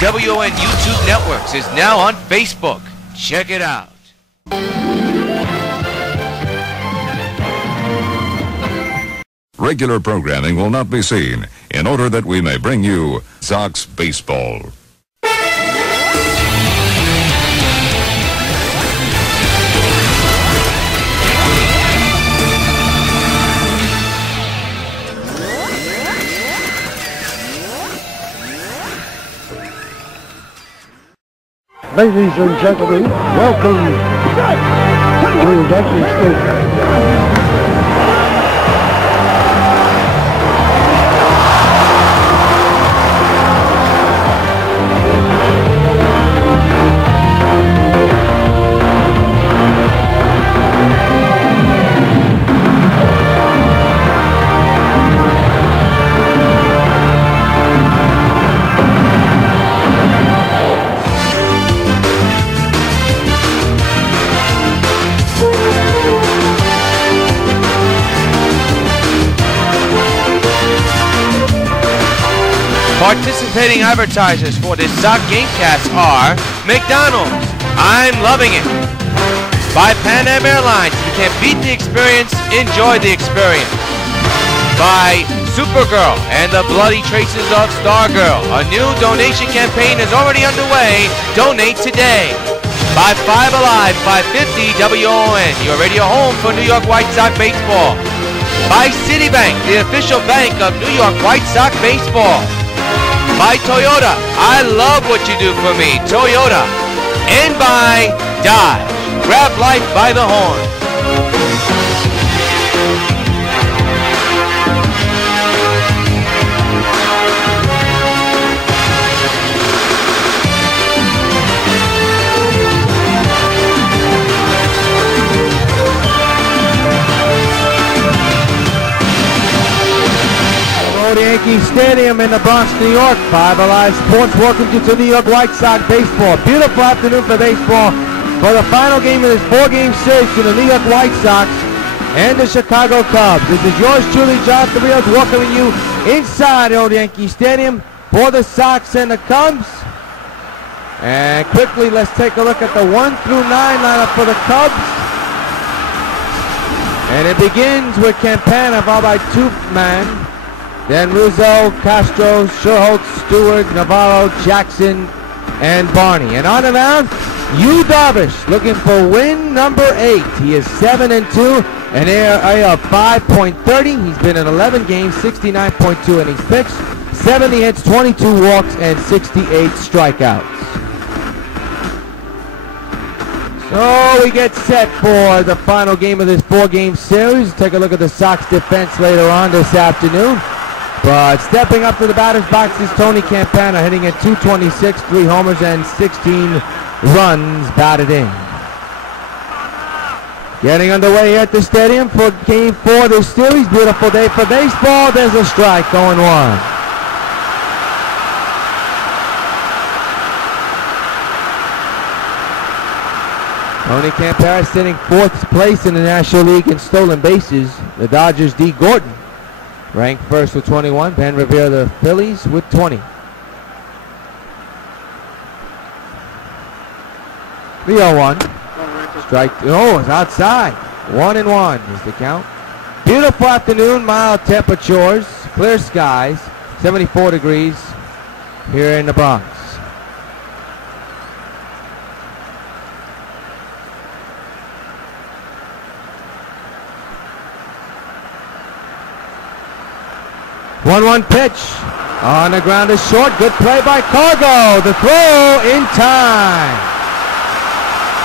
WON YouTube Networks is now on Facebook. Check it out. Regular programming will not be seen in order that we may bring you Sox baseball. Ladies and gentlemen, welcome to Yankee Stadium. Participating advertisers for this Sox Gamecast are McDonald's, I'm loving it. By Pan Am Airlines, you can't beat the experience, enjoy the experience. By Supergirl and the Bloody Traces of Stargirl, a new donation campaign is already underway. Donate today. By 5 Alive 550 WON, your radio home for New York White Sox baseball. By Citibank, the official bank of New York White Sox baseball. By Toyota, I love what you do for me, Toyota. And by Dodge, grab life by the horn. Yankee Stadium in the Bronx, New York. 5 Alive Sports welcomes you to New York White Sox baseball. Beautiful afternoon for baseball for the final game of this 4-game series to the New York White Sox and the Chicago Cubs. This is yours truly, John Rios, welcoming you inside old Yankee Stadium for the Sox and the Cubs. And quickly, let's take a look at the 1 through 9 lineup for the Cubs. And it begins with Campana, followed by two-man. Then Rizzo, Castro, Sherholtz, Stewart, Navarro, Jackson, and Barney. And on the mound, Yu Darvish looking for win number 8. He is 7-2, an ERA of 5.30. He's been in 11 games, 69.2 innings pitched, 70 hits, 22 walks, and 68 strikeouts. So we get set for the final game of this 4-game series. Take a look at the Sox defense later on this afternoon. But stepping up to the batter's box is Tony Campana, hitting at .226, 3 homers and 16 runs batted in. Getting underway here at the stadium for Game 4 of this series. Beautiful day for baseball. There's a strike, 0-1. Tony Campana sitting 4th place in the National League in stolen bases. The Dodgers' D. Gordon ranked first with 21. Ben Revere, the Phillies, with 20. 3-0-1. Strike. Oh, it's outside. 1-1 is the count. Beautiful afternoon, mild temperatures, clear skies, 74 degrees here in the Bronx. One pitch on the ground is short. Good play by Cargo. The throw in time.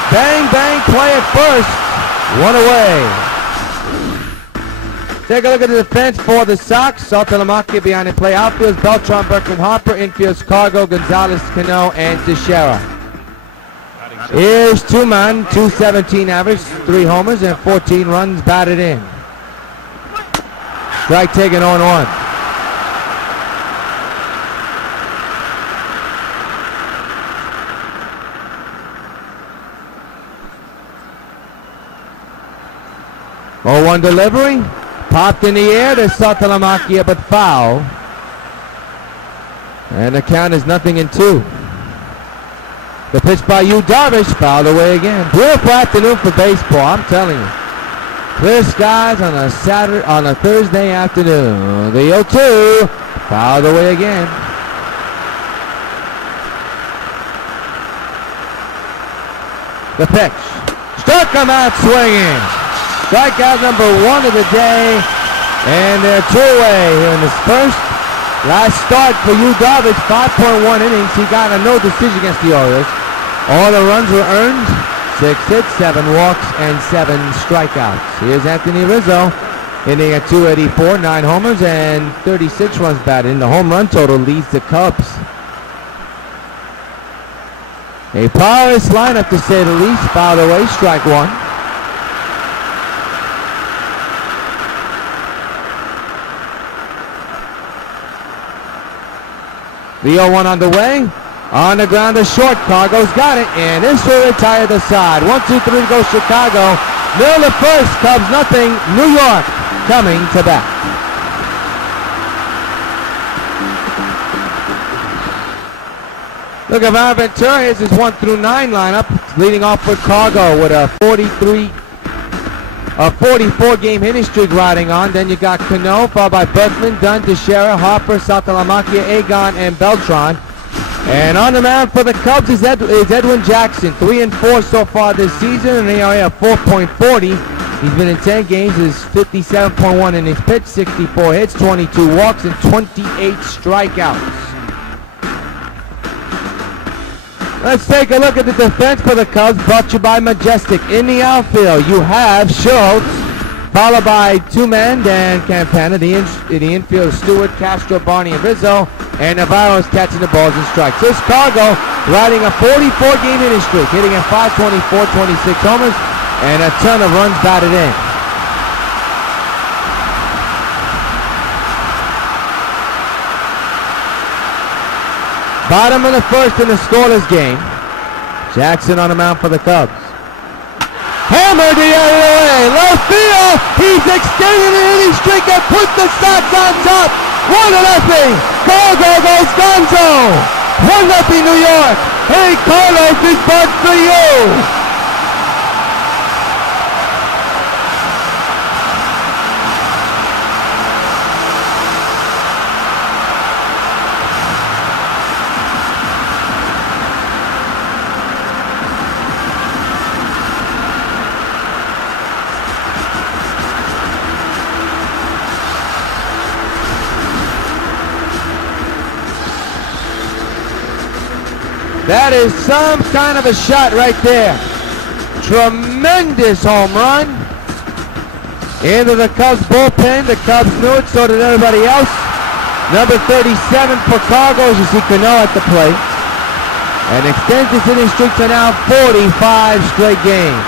Bang, bang, play at first. 1 away. Take a look at the defense for the Sox. Saltalamacchia behind the play. Outfields Beltran, Berkman, Harper. Infields Cargo, Gonzalez, Cano, and Teixeira. Here's two-man, .217 average, 3 homers, and 14 runs batted in. Strike taken 0-1. Oh, 0-1 delivery, popped in the air to Saltalamacchia, but foul. And the count is 0-2. The pitch by Yu Darvish, fouled away again. Beautiful afternoon for baseball, I'm telling you. Clear skies on a Thursday afternoon. The 0-2, fouled away again. The pitch. Struck him out swinging. Strikeout number 1 of the day. And they're 2 away here in this first. Last start for Yu Darvish, 5.1 innings. He got a no decision against the Orioles. All the runs were earned. 6 hits, 7 walks, and 7 strikeouts. Here's Anthony Rizzo, hitting at 284, 9 homers, and 36 runs batted in. The home run total leads the Cubs. A powerless lineup, to say the least. Fouled away, strike 1. The 0-1 on the way. On the ground, the short. Cargo's got it, and this will retire the side. 1-2-3 to go Chicago. Middle the first, Cubs nothing. New York coming to bat. Look at Ventura. Here's his 1 through 9 lineup. Leading off with Cargo with a 44 game hitting streak riding on. Then you got Cano, followed by Berkman, Dunn, Teixeira, Harper, Saltalamacchia, Egon, and Beltran. And on the mound for the Cubs is Edwin Jackson, 3-4 so far this season, and ERA of 4.40. He's been in 10 games, is 57.1 innings pitched, 64 hits, 22 walks, and 28 strikeouts. Let's take a look at the defense for the Cubs, brought to you by Majestic. In the outfield, you have Schultz, followed by 2 men, Dan Campana. In the infield, Stewart, Castro, Barney, and Rizzo. And Navarro's catching the balls and strikes. This Cargo riding a 44-game hitting streak, hitting at 524, 26 homers, and a ton of runs batted in. Bottom of the first in the scoreless game. Jackson on the mound for the Cubs. Hammered the other way. Left field. He's extending the hitting streak and put the Sox on top. 1-0. Cargo goes Gonzo. 1-0 New York. Hey, Carlos, this part's for you. That is some kind of a shot right there. Tremendous home run. Into the Cubs bullpen. The Cubs knew it, so did everybody else. Number 37 for Cargo, as you see Cano at the plate. And extends his hitting streak to now 45 straight games.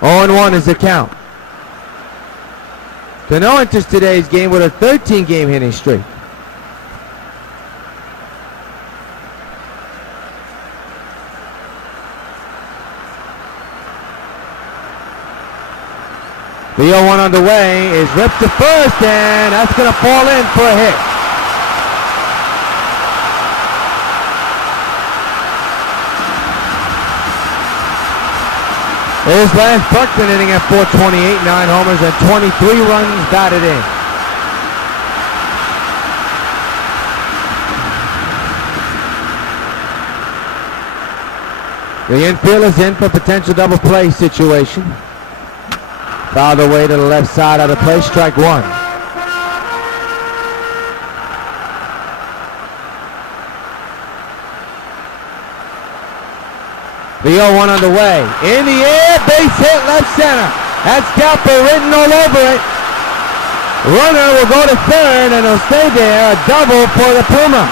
0-1 is the count. Cano enters today's game with a 13-game hitting streak. The 0-1 on the way is ripped to first, and that's going to fall in for a hit. There's Lance Berkman hitting at 428, 9 homers, and 23 runs batted in. The infield is in for potential double play situation. Fouled away to the left side of the play, strike 1. The 0-1 on the way. In the air, base hit left center. That's Kappa written all over it. Runner will go to third, and he'll stay there. A double for the Puma.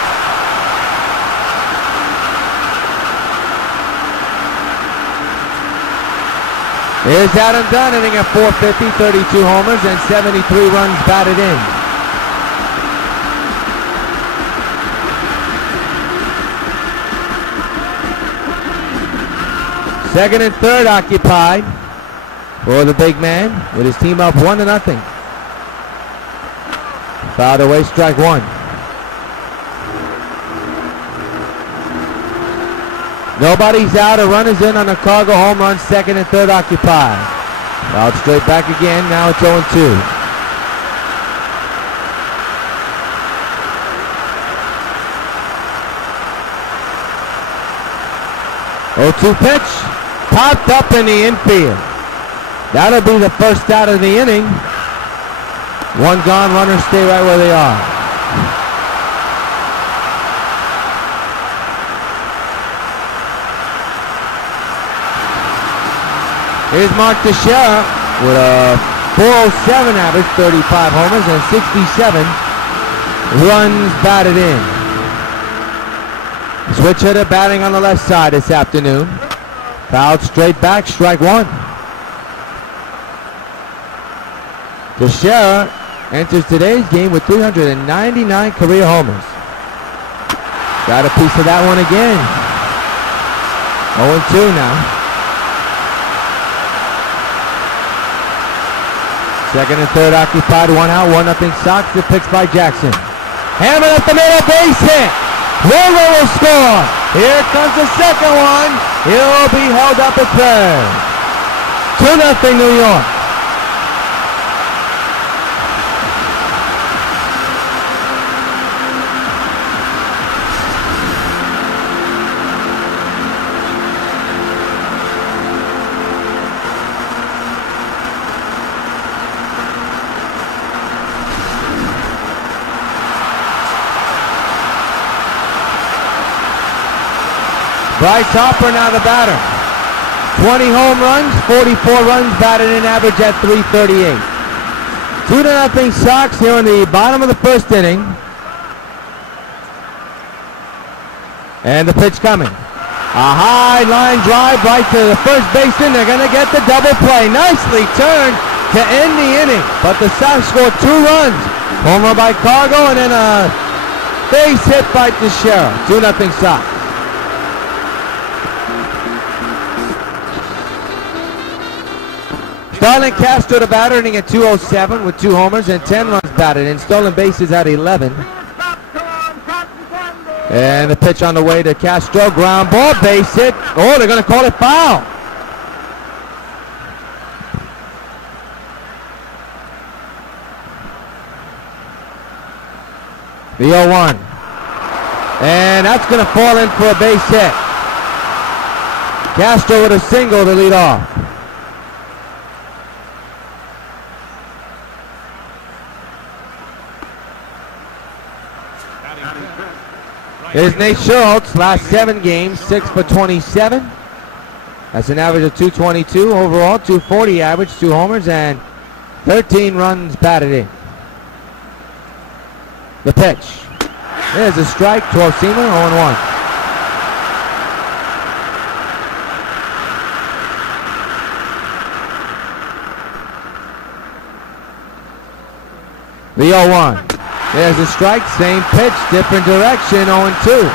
Here's Adam Dunn hitting at 450, 32 homers, and 73 runs batted in. Second and third occupied for the big man with his team up 1-0. Fouled away, strike 1. Nobody's out. A runner's in on a Cargo home run. Second and third occupied. Out straight back again. Now it's 0-2. 0-2 pitch. Popped up in the infield. That'll be the first out of the inning. One gone. Runners stay right where they are. Here's Mark Teixeira with a .407 average, 35 homers, and 67 runs batted in. Switch hitter batting on the left side this afternoon. Fouled straight back, strike one. Teixeira enters today's game with 399 career homers. Got a piece of that one again. 0-2 now. Second and third occupied, one out, 1-0 Sox. The pitch by Jackson. Hammered up the middle, base hit. Roller will score. Here comes the second one. He'll be held up at third. 2-0 New York. Bryce Harper now the batter. 20 home runs, 44 runs batted in, average at 338. 2-0 Sox here in the bottom of the first inning. And the pitch coming. A high line drive right to the first baseman. They're going to get the double play. Nicely turned to end the inning. But the Sox score 2 runs. Home run by Cargo and then a base hit by Teixeira. 2-0 Sox. Starlin Castro the batter, hitting at .207 with 2 homers and 10 runs batted in. Stolen bases at 11. And the pitch on the way to Castro. Ground ball, base hit. Oh, they're going to call it foul. The 0-1. And that's going to fall in for a base hit. Castro with a single to lead off. Here's Nate Schultz, last 7 games, 6 for 27. That's an average of 222 overall, 240 average, 2 homers, and 13 runs batted in. The pitch. There's a strike, 12-seamer, 0-1. The 0-1. There's a strike, same pitch, different direction, 0-2.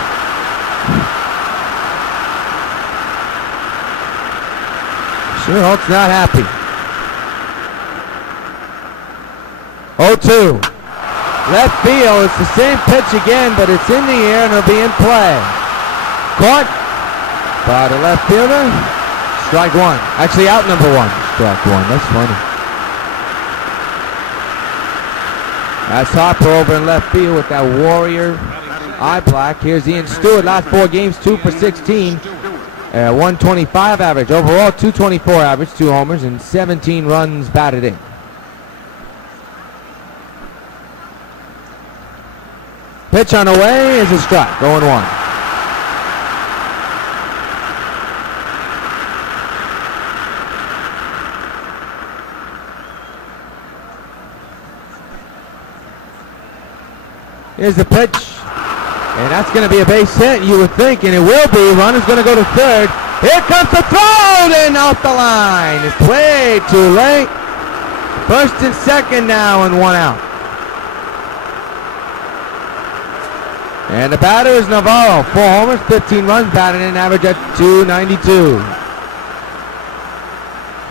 Schultz not happy. 0-2. Left field, it's the same pitch again, but it's in the air and it'll be in play. Caught by the left fielder. Strike one. Actually, out number 1. Strike one. That's funny. That's Harper over in left field with that Warrior eye black. Here's Ian Stewart. Last 4 games, 2 for 16. 125 average. Overall, 224 average, 2 homers, and 17 runs batted in. Pitch on the way is a strike. 0-1. Here's the pitch, and that's going to be a base hit, you would think, and it will be. Runner's going to go to third. Here comes the throw, and off the line. It's way too late. First and second now, and 1 out. And the batter is Navarro. 4 homers, 15 runs batted in, average at 292.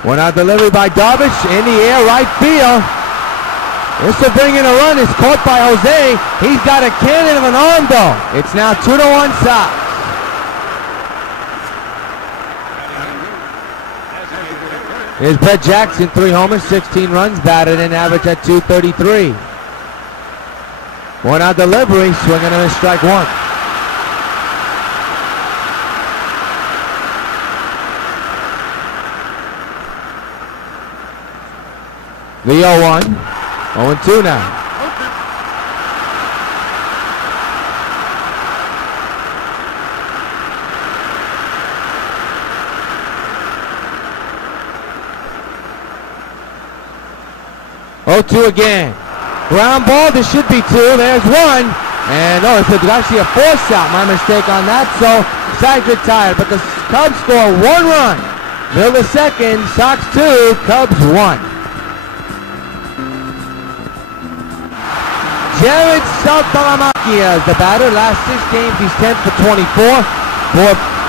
1 out delivery by Darvish, in the air, right field. This will bring in a run. It's caught by Jose. He's got a cannon of an arm, though. It's now 2-1 Sox. Here's Brett Jackson, 3 homers, 16 runs, batted in, average at .233. 1 out delivery, swinging and a strike 1. The 0-1, 0-2 now. Oh, 2 again. Ground ball, there should be 2. There's 1. And it's actually a force out. My mistake on that. So side's retired. But the Cubs score 1 run. Middle of second, Sox 2, Cubs 1. Jared Saltalamacchia is the batter. Last 6 games, he's 10 for 24.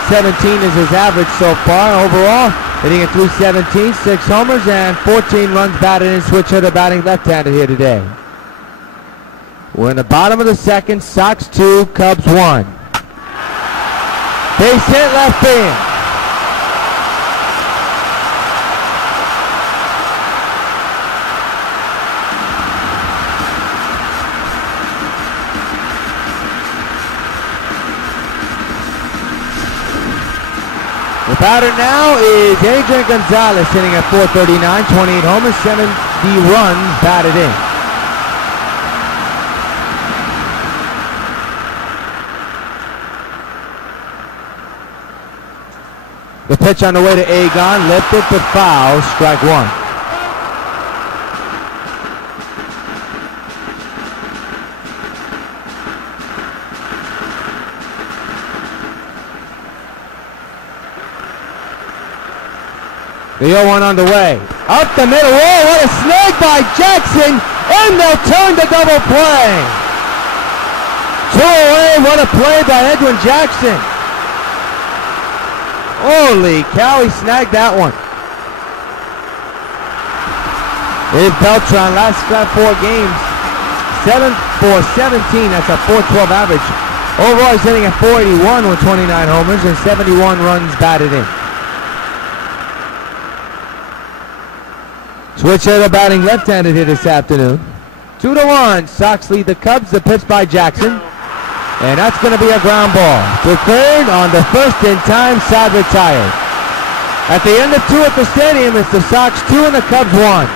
417 is his average so far overall. Hitting at .317, 6 homers, and 14 runs batted in. Switch hitter batting left-handed here today. We're in the bottom of the second. Sox 2, Cubs 1. Base hit left field. The batter now is Adrian Gonzalez, hitting at .439, 28 homers, 70 runs batted in. The pitch on the way to Agon, lifted but foul, strike 1. The 0-1 on the way. Up the middle. Whoa, what a snag by Jackson. And they'll turn the double play. 2 away. What a play by Edwin Jackson. Holy cow, he snagged that one. Here's Beltran. Last 4 games. 7 for 17. That's a .412 average. Overall, he's hitting at .481 with 29 homers and 71 runs batted in. Switch hitter batting left-handed here this afternoon. 2-1. Sox lead the Cubs. The pitch by Jackson. And that's going to be a ground ball. To third on the first in time. Side retired. At the end of 2 at the stadium, it's the Sox 2 and the Cubs 1.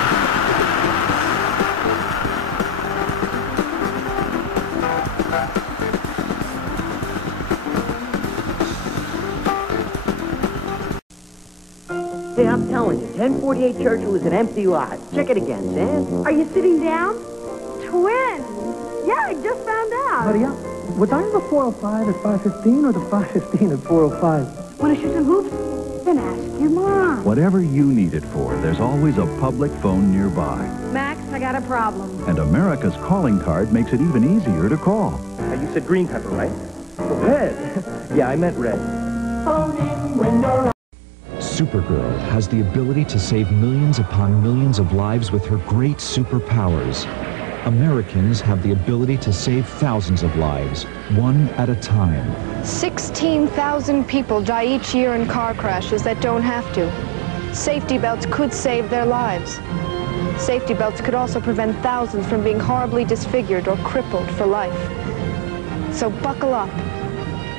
Hey, I'm telling you, 1048 Churchill is an empty lot. Check it again, Dan. Are you sitting down? Twins! Yeah, I just found out. Buddy, was I in the 405 at 515 or the 515 at 405? Want to shoot some hoops? Then ask your mom. Whatever you need it for, there's always a public phone nearby. Max, I got a problem. And America's calling card makes it even easier to call. You said green pepper, right? Red. Yeah, I meant red. Phone in, window. Supergirl has the ability to save millions upon millions of lives with her great superpowers. Americans have the ability to save thousands of lives, one at a time. 16,000 people die each year in car crashes that don't have to. Safety belts could save their lives. Safety belts could also prevent thousands from being horribly disfigured or crippled for life. So buckle up.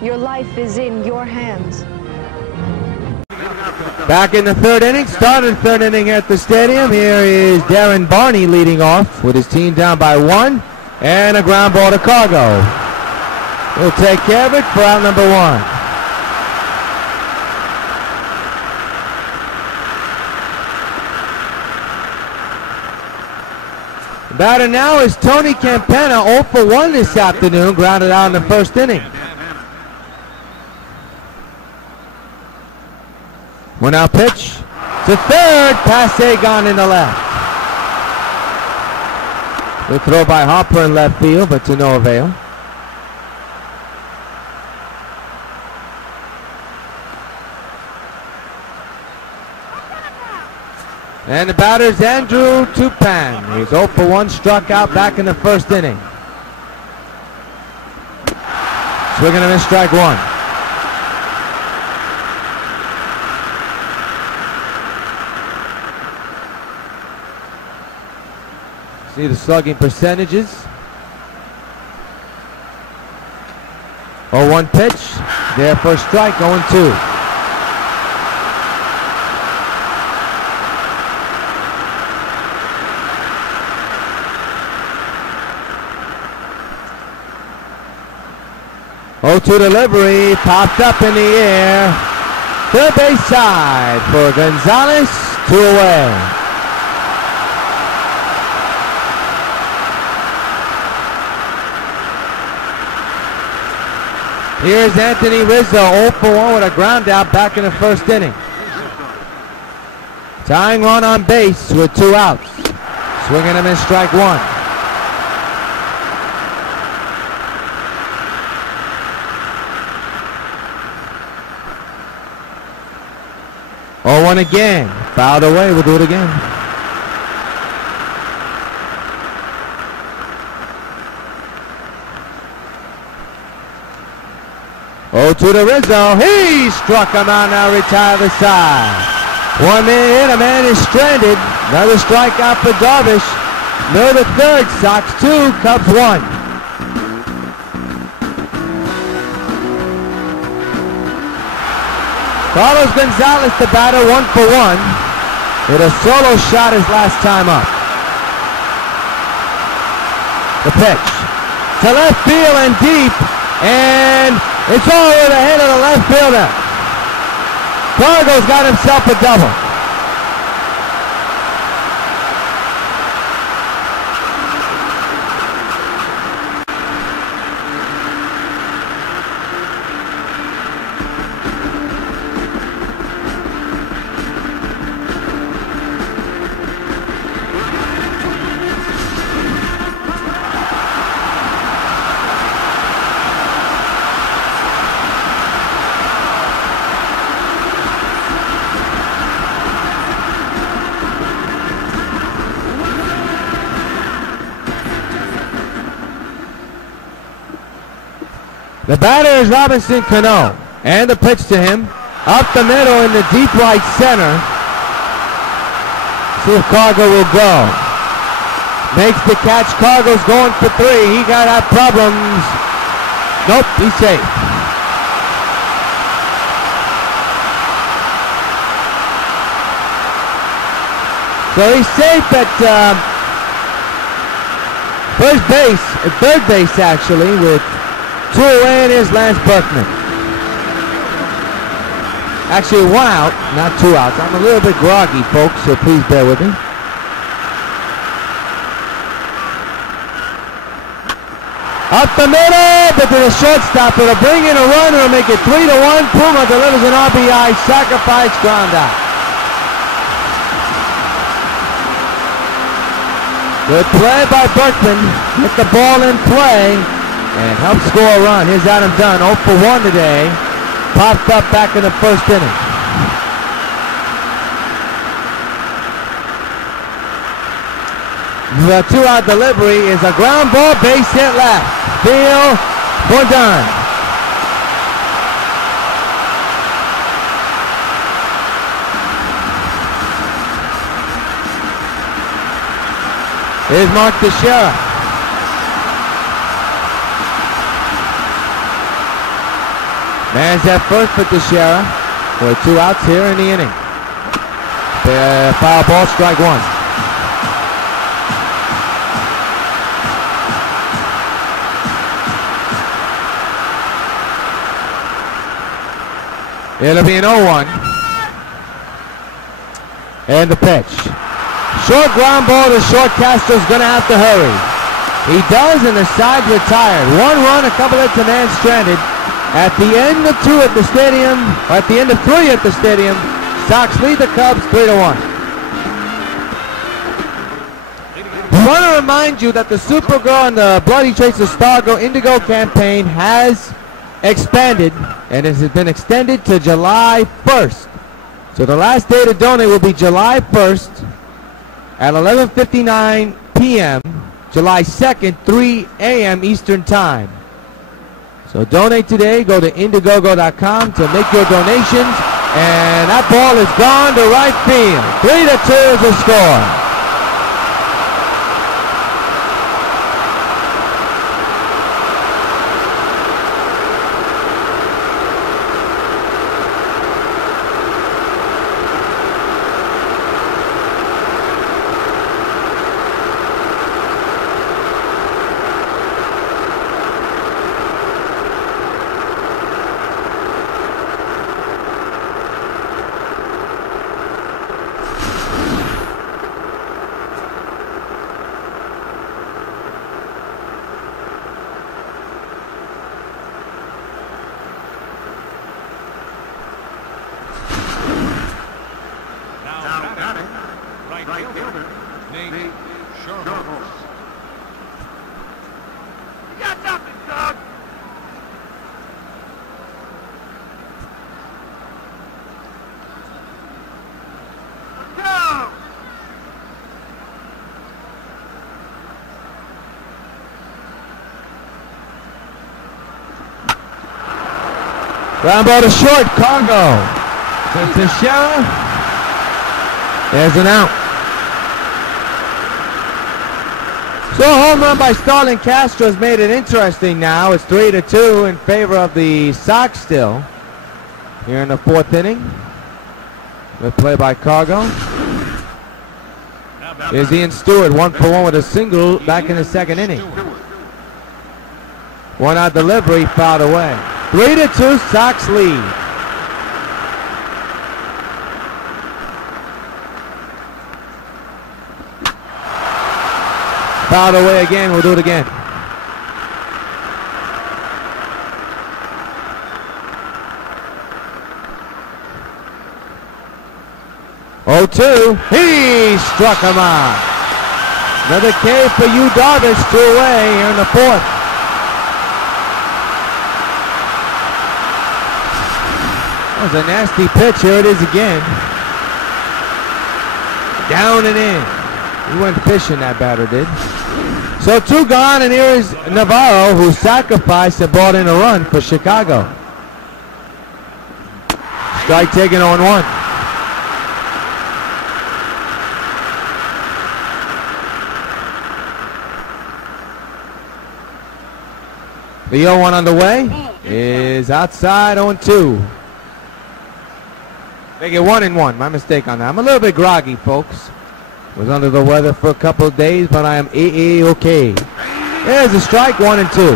Your life is in your hands. Back in the 3rd inning, started 3rd inning at the stadium. Here is Darren Barney leading off with his team down by 1, and a ground ball to Cargo. He'll take care of it for out number 1. The batter now is Tony Campana, 0 for 1 this afternoon, grounded out in the 1st inning. One out pitch to third, past Agon in the left. Good throw by Hopper in left field, but to no avail. And the batter's Andrew Tupan. He's 0 for 1, struck out back in the 1st inning. Swinging and a strike 1. See the slugging percentages. 0-1 pitch. There for a strike, 0-2. Oh-2 delivery, popped up in the air. Third base side for Gonzalez, 2 away. Here's Anthony Rizzo, 0 for 1 with a ground out back in the first inning. Tying run on base with 2 outs. Swinging him in strike 1. 0-1 again. Fouled away. We'll do it again. Oh, to the Rizzo. He struck him out, now retired the side. 1 man hit, a man is stranded. Another strikeout for Darvish. No, the third. Sox 2, Cubs 1. Carlos Gonzalez, the batter, 1 for 1. With a solo shot his last time up. The pitch to left field and deep, and it's all over the head of the left fielder. Cargo's got himself a double. The batter is Robinson Cano, and the pitch to him, up the middle in the deep right center. See if Cargo will go. Makes the catch. Cargo's going for 3. He got out problems. Nope, he's safe. So he's safe at first base, third base actually, with 2 away, and here's Lance Berkman. Actually 1 out, not 2 outs. I'm a little bit groggy, folks, so please bear with me. Up the middle, but to the shortstop. It'll bring in a run, it'll make it 3-1. Puma delivers an RBI, sacrifice ground out. Good play by Berkman. Hit the ball in play and helped score a run. Here's Adam Dunn, 0 for 1 today. Popped up back in the first inning. The 2-out delivery is a ground ball, base hit left. Field for Dunn. Here's Mark Teixeira. Man's at first for Teixeira for 2 outs here in the inning. Foul ball, strike 1. It'll be an 0-1. And the pitch. Short ground ball to short. Castro's going to have to hurry. He does, and the side's retired. 1 run, a couple of man stranded. At the end of 2 at the stadium, or at the end of 3 at the stadium, Sox lead the Cubs 3-1. I want to remind you that the Supergirl and the Bloody Traces Stargo Indigo campaign has expanded, and it has been extended to July 1st. So the last day to donate will be July 1st at 11:59 p.m., July 2nd, 3 a.m. Eastern Time. So donate today. Go to Indiegogo.com to make your donations. And that ball is gone to right field. 3-2 is the score. Ground ball to short, Cargo. To Teixeira. There's an out. So a home run by Starlin Castro has made it interesting now. It's 3-2 in favor of the Sox still. Here in the 4th inning. With play by Cargo. Here's Ian Stewart, 1-for-1 with a single back in the 2nd inning. 1-out delivery, fouled away. 3-2, Sox lead. Fouled away again, we'll do it again. He struck him out. Another K for you, Darvish, 2 away here in the 4th. That was a nasty pitch. Here it is again. Down and in. He went fishing, that batter did. So 2 gone, and here is Navarro, who sacrificed and brought in a run for Chicago. Strike taken on 1. The 0-1 on the way is outside 0-2. Make it 1-1. My mistake on that. I'm a little bit groggy, folks. Was under the weather for a couple of days, but I am okay. There's a strike, 1-2.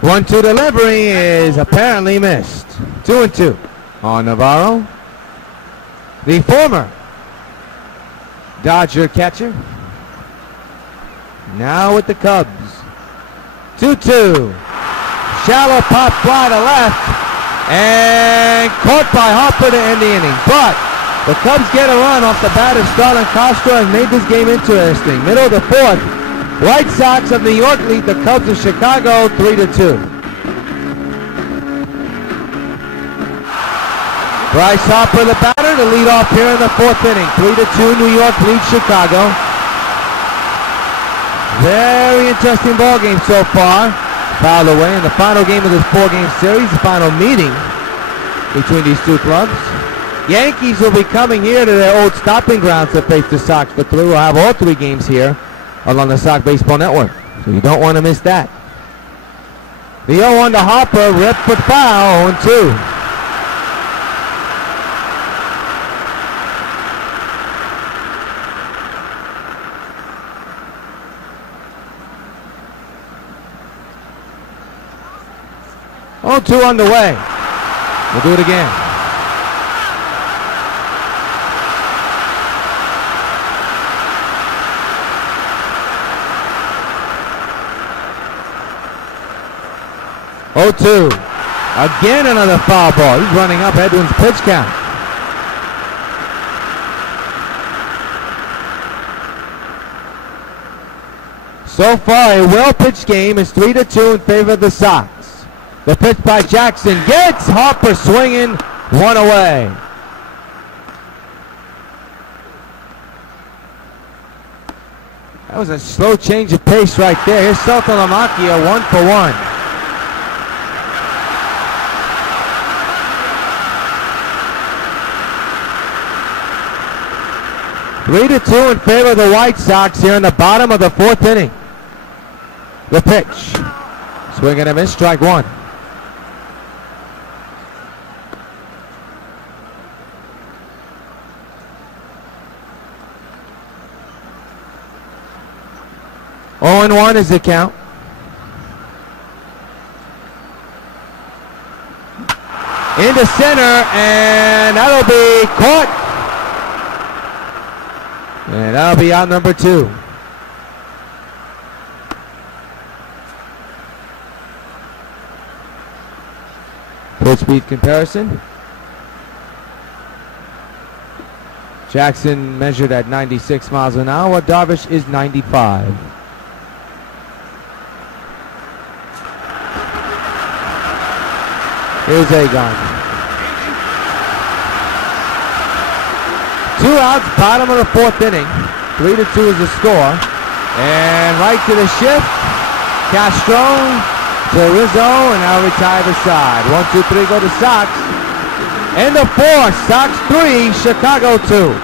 One-two delivery is apparently missed. 2-2 on Navarro. The former Dodger catcher. Now with the Cubs. 2-2. Shallow pop fly to left. And caught by Harper to end the inning. But the Cubs get a run off the bat of Starlin Castro and made this game interesting. Middle of the 4th. White Sox of New York lead the Cubs of Chicago 3-2. Bryce Harper, the batter, to lead off here in the 4th inning. 3-2, New York leads Chicago. Very interesting ball game so far. Fouled away in the final game of this 4-game series, the final meeting between these 2 clubs. Yankees will be coming here to their old stopping grounds to face the Sox for 3. We'll have all 3 games here along the Sox Baseball Network, so you don't want to miss that. The 0-1 to Harper, ripped for foul, 0-2. Oh, 2 on the way. We'll do it again. Oh, 2. Again another foul ball. He's running up Edwin's pitch count. So far, a well-pitched game is 3-2 in favor of the Sox. The pitch by Jackson gets Harper swinging, 1 away. That was a slow change of pace right there. Here's Saltalamacchia, 1-for-1. Three to 2 in favor of the White Sox here in the bottom of the 4th inning. The pitch. Swing and a miss, strike 1. Oh, and 1 is the count. Into center, and that'll be caught. And that'll be out number 2. Full speed comparison. Jackson measured at 96 miles an hour. Darvish is 95. Here's Agon. 2 outs, bottom of the 4th inning. 3-2 is the score. And right to the shift. Castro to Rizzo, and now retire the side. 1-2-3 go to Sox. End of 4, Sox 3, Chicago 2.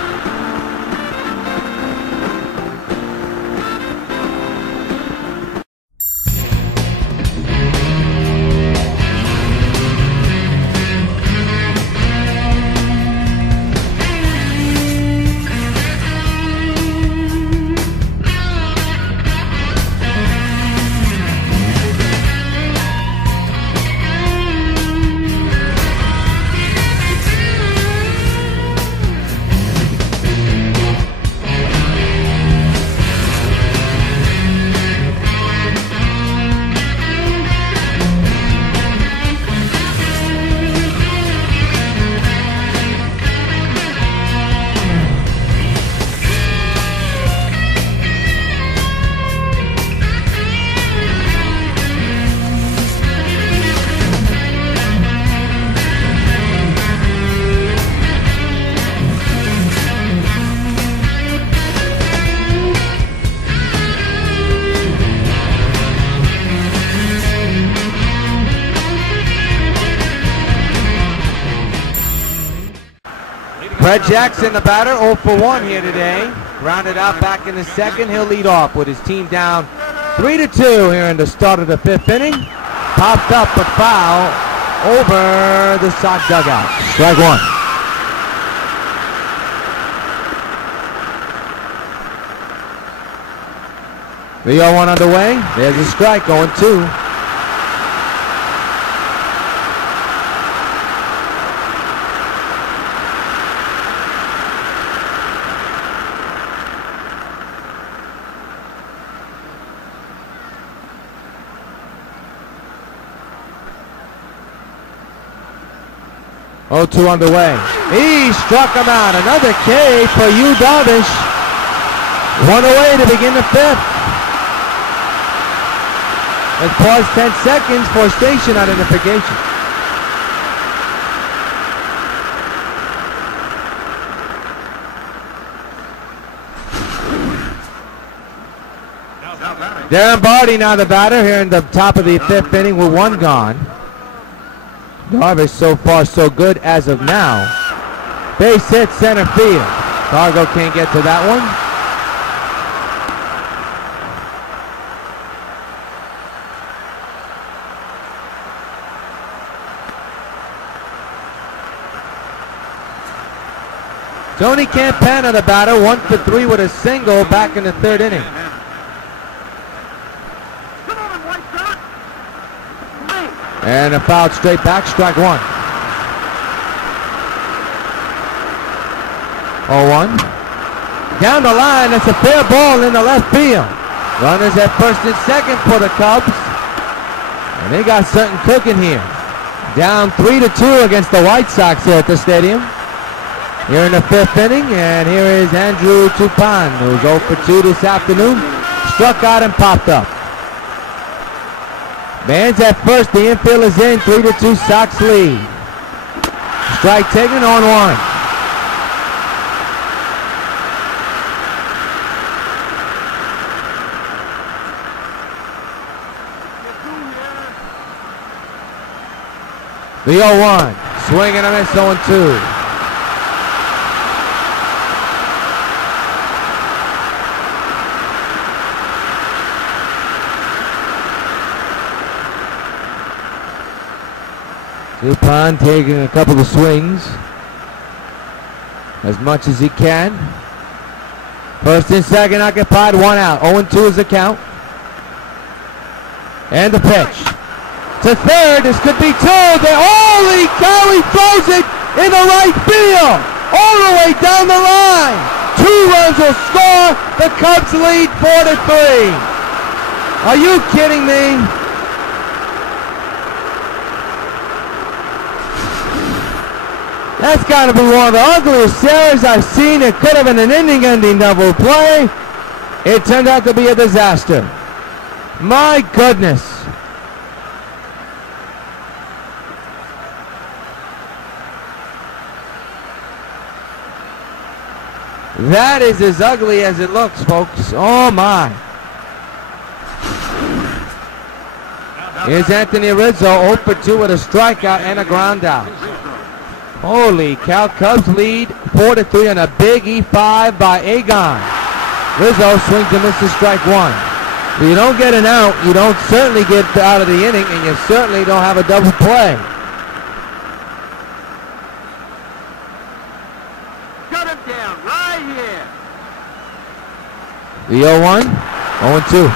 Fred Jackson, the batter, 0 for 1 here today. Grounded out back in the 2nd. He'll lead off with his team down 3-2 here in the start of the 5th inning. Popped up but foul over the Sox dugout. Strike 1. The 0-1 underway. There's a strike, going 2. Oh, 2 underway. He struck him out. Another K for Yu Darvish. 1 away to begin the 5th. Let's pause 10 seconds for station identification. Darren Barty now the batter here in the top of the 5th inning with 1 gone. Darvish so far so good as of now. Base hit center field. Fargo can't get to that one. Tony Campana the batter, 1 for 3 with a single back in the 3rd inning. And a foul straight back, strike 1. 0-1. Down the line, it's a fair ball in the left field. Runners at 1st and 2nd for the Cubs. And they got something cooking here. Down 3-2 against the White Sox here at the stadium. Here in the 5th inning, and here is Andrew Tupan, who's 0 for 2 this afternoon. Struck out and popped up. Man's at 1st, the infield is in, 3-2 Sox lead. Strike taken, 0-1. The 0-1, swing and a miss, 0-2. Dupont taking a couple of swings as much as he can. 1st and 2nd occupied, 1 out. 0-2 is the count. And the pitch. To 3rd, this could be 2. Holy cow, he throws it in the right field. All the way down the line. 2 runs will score. The Cubs lead 4-3. Are you kidding me? That's got to be one of the ugliest series I've seen. It could have been an inning-ending double play. It turned out to be a disaster. My goodness. That is as ugly as it looks, folks. Oh, my. Here's Anthony Rizzo, 0 for 2 with a strikeout and a ground out. Holy cow, Cubs lead 4-3 on a big E5 by Agon. Rizzo swings and misses strike one. If you don't get an out, you don't certainly get out of the inning, and you certainly don't have a double play. Shut him down right here. The 0-1, 0-2.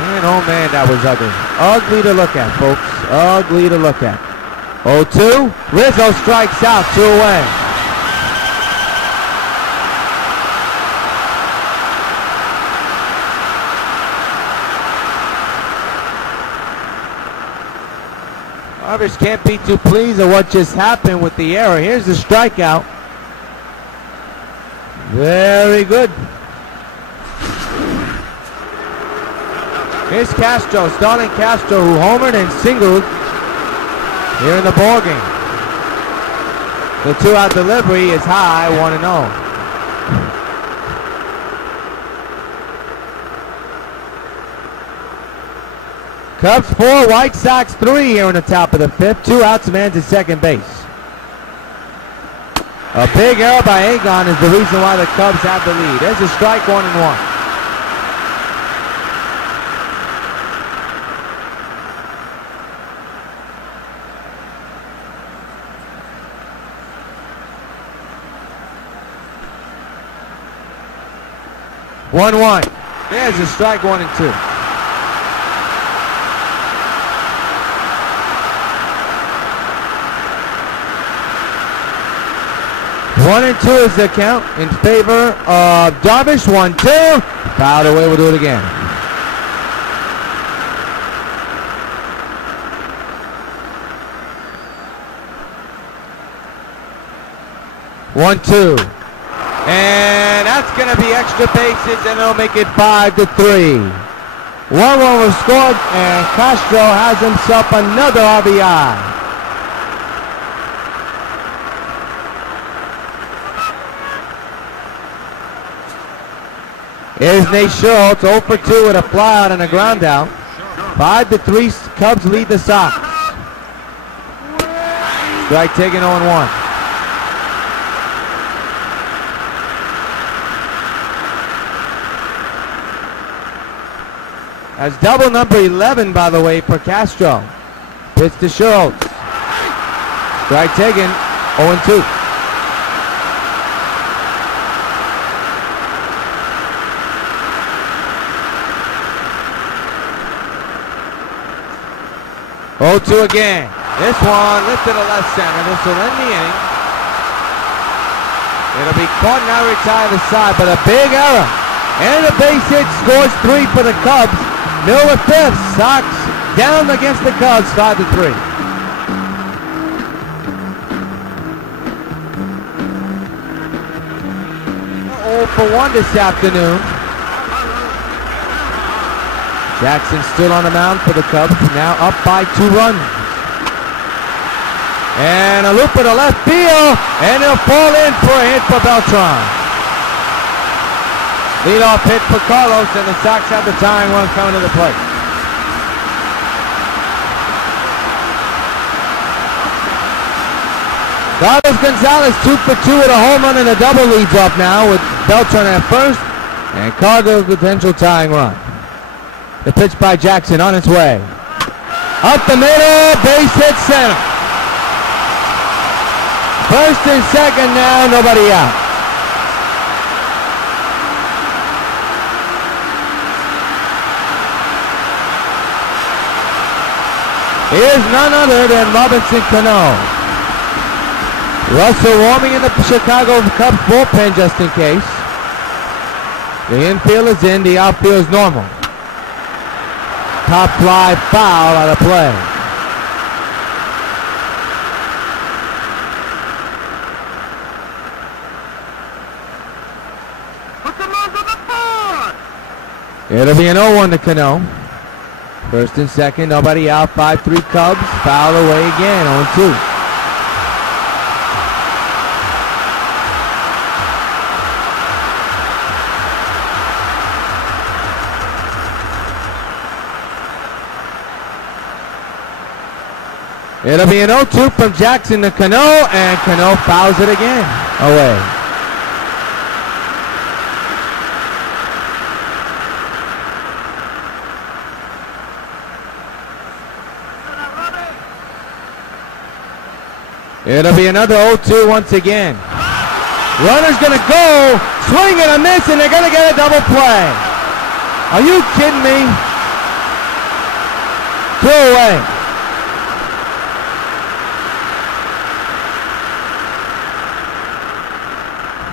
Man, oh man, that was ugly. Ugly to look at, folks. Ugly to look at. 0-2. Rizzo strikes out, 2 away. Harvest can't be too pleased at what just happened with the error. Here's the strikeout. Very good. Here's Castro, Starling Castro, who homered and singled here in the ballgame. The 2-out delivery is high, 1-0. Cubs 4, White Sox 3 here in the top of the 5th. 2 outs, man's at second base. A big error by Agon is the reason why the Cubs have the lead. There's a strike, 1-1. There's a strike, 1-2. One and 2 is the count in favor of Darvish. 1-2. Fouled away. We'll do it again. One, two. And that's going to be extra bases, and it'll make it 5-3. 1-1 was scored, and Castro has himself another RBI. Here's Nate Schultz, 0 for 2 with a flyout and a ground out. 5-3, Cubs lead the Sox. Strike taken, 0-1. That's double number 11, by the way, for Castro. Pitch to Schultz. Strike taken, 0-2. Oh, 2 again. This one lifted to left center. This will end the inning. It'll be caught and now retired to the side, but a big error. And a base hit, scores 3 for the Cubs. Miller 5th. Sox down against the Cubs, 5-3. Oh for 1 this afternoon. Jackson still on the mound for the Cubs, now up by 2 runs. And a loop to the left field, and he'll fall in for a hit for Beltran. Leadoff hit for Carlos, and the Sox have the tying run coming to the plate. Carlos Gonzalez 2 for 2 with a home run and a double leads off now with Beltran at first, and Cargo's potential tying run. The pitch by Jackson on its way. Up the middle, base hit center. First and second now, nobody out. Here's none other than Robinson Cano. Russell warming in the Chicago Cubs bullpen just in case. The infield is in, the outfield is normal. Top fly foul out of play. Put them on the board. It'll be an 0-1 to Cano. First and second, nobody out. 5-3 Cubs. Foul away again. 0-2. It'll be an 0-2 from Jackson to Cano, and Cano fouls it again. Away. It'll be another 0-2 once again. Runner's gonna go, swing and a miss, and they're gonna get a double play. Are you kidding me? 2 away.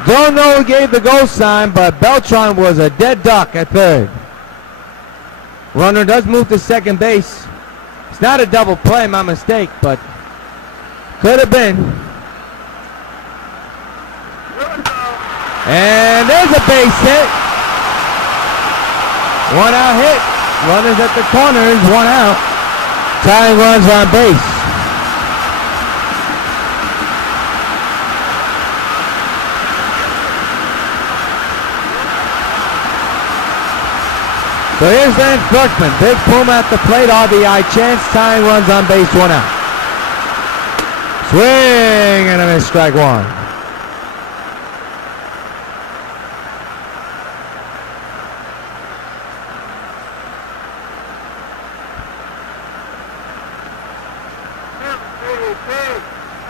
Don't know who gave the goal sign, but Beltran was a dead duck at third. Runner does move to second base. It's not a double play, my mistake, but could have been. And there's a base hit. 1 out hit. Runners at the corners, 1 out. Tying runs on base. So here's Lance Berkman. Big Puma at the plate, RBI chance, tying runs on base, 1 out. Swing and a miss, strike 1.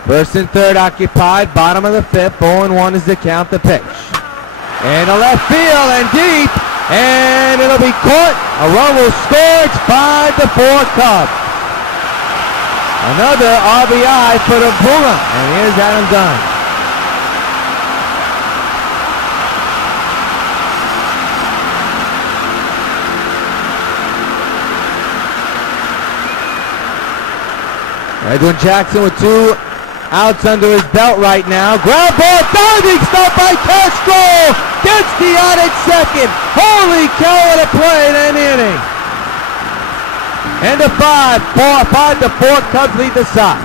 First and third occupied, bottom of the 5th, 0-1 is the count, the pitch. And a left field and deep. And it'll be caught. A run will score. It's 5-4 Cubs. Another RBI for the Puma. And here's Adam Dunn. Edwin Jackson with 2 outs under his belt right now. Ground ball, diving stop by Castro. Gets the out at second. Holy cow, what a play in an inning. And a 5-4 Cubs lead the Sox.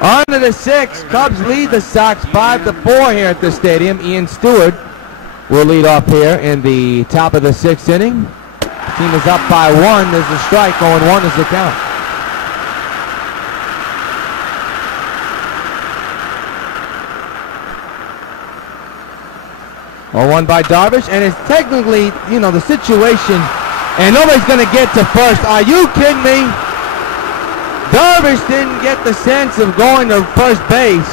On to the 6th, Cubs lead the Sox 5-4 here at the stadium. Ian Stewart will lead off here in the top of the 6th inning. The team is up by 1. There's a strike. 0-1 is the count. 0-1 by Darvish, and it's technically, the situation, and nobody's going to get to first. Are you kidding me? Darvish didn't get the sense of going to first base.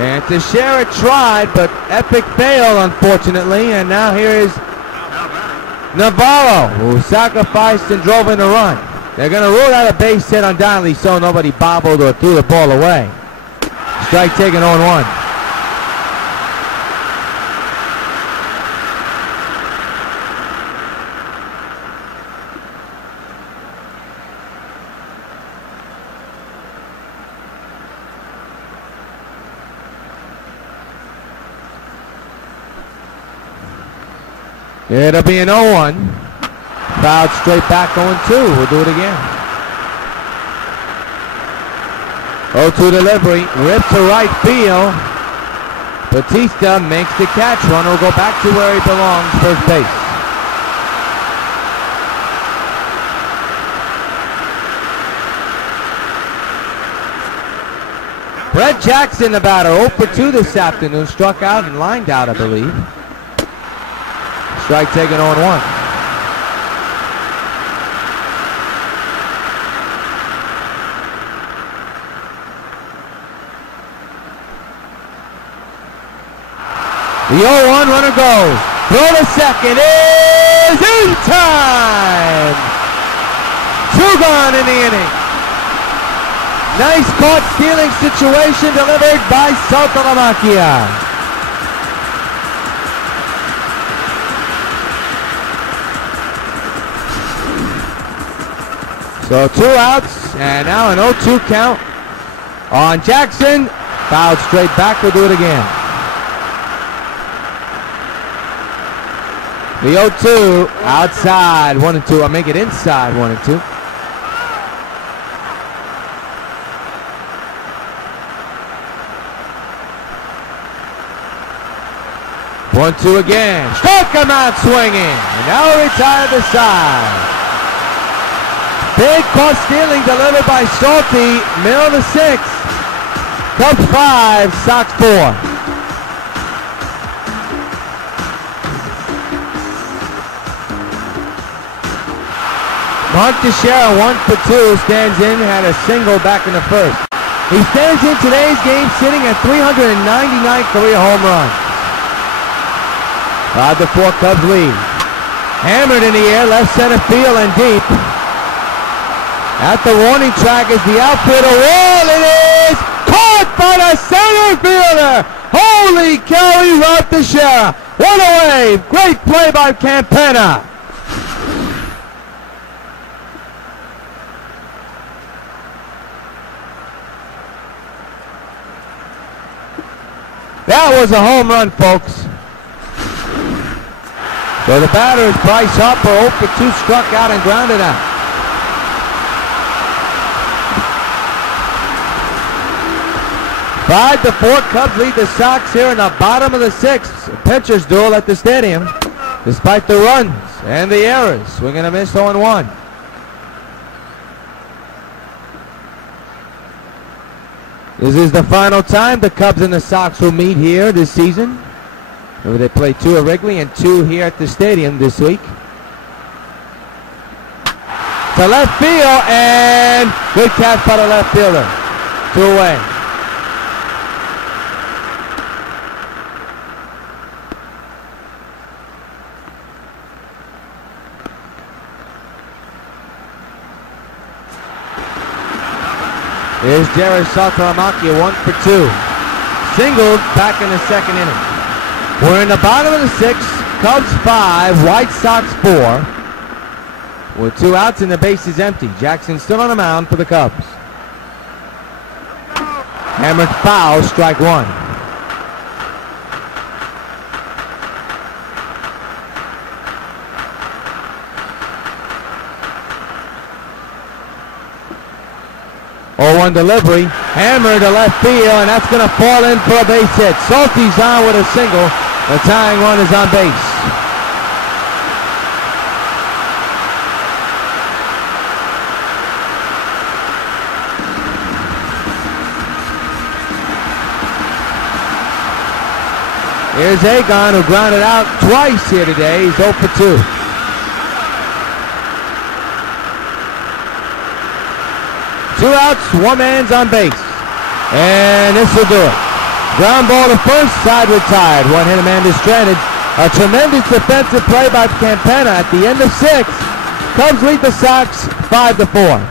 And Teixeira tried, but epic fail, unfortunately, and now here is Navarro, who sacrificed and drove in a run. They're going to rule out a base hit on Donnelly, so nobody bobbled or threw the ball away. Strike taken 0-1. It'll be an 0-1. Fouled straight back, 0-2. We'll do it again. 0-2 delivery. Ripped to right field. Batista makes the catch. Runner will go back to where he belongs, first base. Brett Jackson, the batter, 0 for 2 this afternoon. Struck out and lined out, I believe. Strike taken 0-1. The 0-1 runner goes. Throw to second is in time. 2 gone in the inning. Nice caught stealing situation delivered by Saltalamacchia. So 2 outs, and now an 0-2 count on Jackson. Fouled straight back. We'll do it again. The 0-2 outside 1-2. I'll make it inside 1-2. One, two again. Struck him out swinging. And now we retire the side. Big caught stealing delivered by Salty. Middle of the sixth. Cubs 5, Sox 4. Mark Teixeira, 1-for-2, stands in, had a single back in the first. He stands in today's game sitting at 399 career home runs. 5-4 Cubs lead. Hammered in the air, left center field and deep. At the warning track is the outfielder. Wall, it is caught by the center fielder. Holy cow, he robbed Teixeira. What a wave. Great play by Campana. That was a home run, folks. So the batter is Bryce Harper, 0-for-2, struck out and grounded out. Five to 4, Cubs lead the Sox here in the bottom of the sixth. A pitcher's duel at the stadium, despite the runs and the errors. Swinging a miss, 0-1. This is the final time the Cubs and the Sox will meet here this season. Remember, they play 2 at Wrigley and 2 here at the stadium this week. To left field, and good catch by the left fielder. 2 away. Here's Jerry Saltalamacchia, 1-for-2. Singled back in the second inning. We're in the bottom of the sixth. Cubs 5, White Sox 4. With 2 outs and the bases empty. Jackson still on the mound for the Cubs. Hammered foul, strike 1. Oh, 1 delivery, hammered to left field, and that's going to fall in for a base hit. Salty's on with a single. The tying run is on base. Here's Agon, who grounded out twice here today. He's 0-for-2. Two outs, 1 man's on base. And this will do it. Ground ball to first, side retired. 1 hit, a man is stranded. A tremendous defensive play by Campana at the end of 6. Cubs lead the Sox 5-4.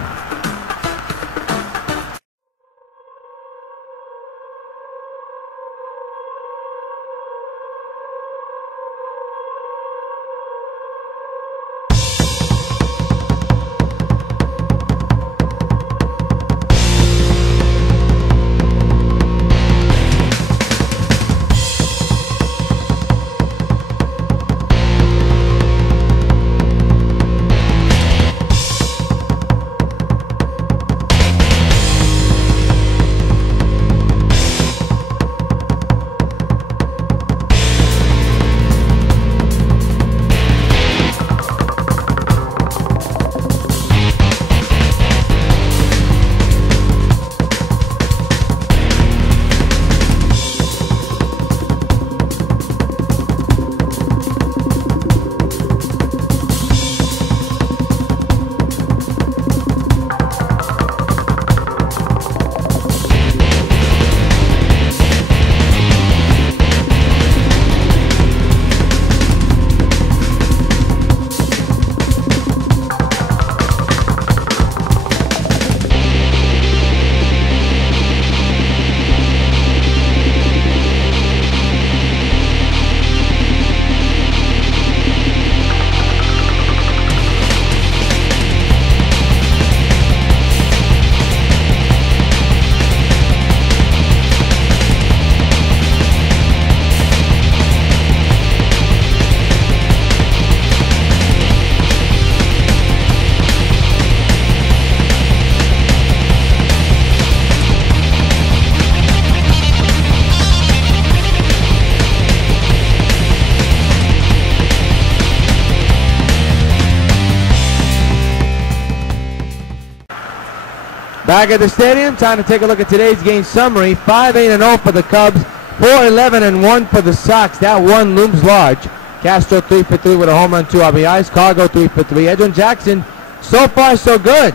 Back at the stadium, time to take a look at today's game summary. 5-8-0 for the Cubs, 4-11-1 for the Sox. That one looms large. Castro 3 for 3 with a home run, 2 RBIs. Cargo 3 for 3. Edwin Jackson, so far so good,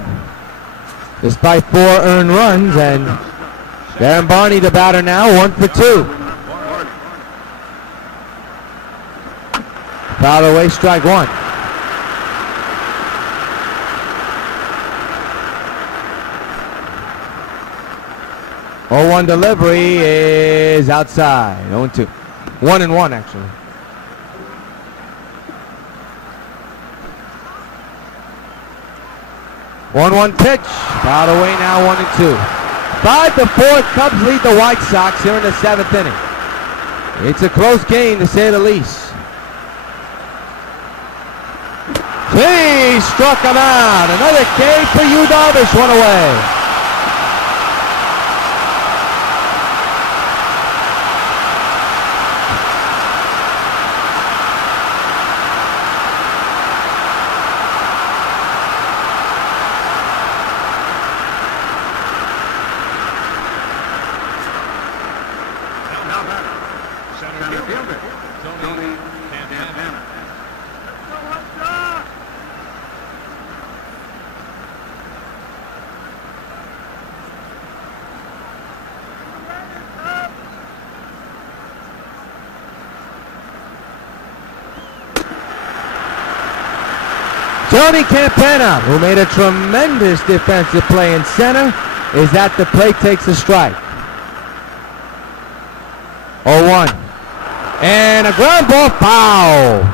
despite 4 earned runs. And Darren Barney, the batter now, 1 for 2. Foul away, strike 1. Oh, 0-1 delivery is outside. 0-2. 1-1 actually. 1-1 pitch. Fouled away now, 1-2. 5-4, Cubs lead the White Sox here in the 7th inning. It's a close game to say the least. He struck him out. Another K for Yu Darvish, 1 away. Tony Campana, who made a tremendous defensive play in center, is at the plate, takes a strike. 0-1. And a ground ball, foul.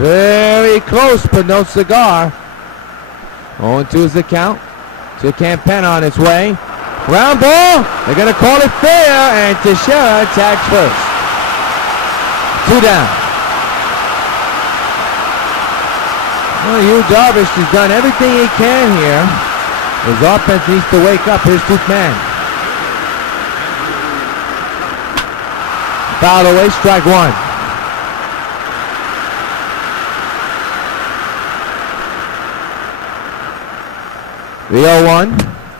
Very close, but no cigar. 0-2 is the count to Campana on its way. Ground ball, they're going to call it fair, and Teixeira tags first. 2 down. Well, Yu Darvish has done everything he can here. His offense needs to wake up. Here's 2nd man. Foul away, strike 1. The 0-1.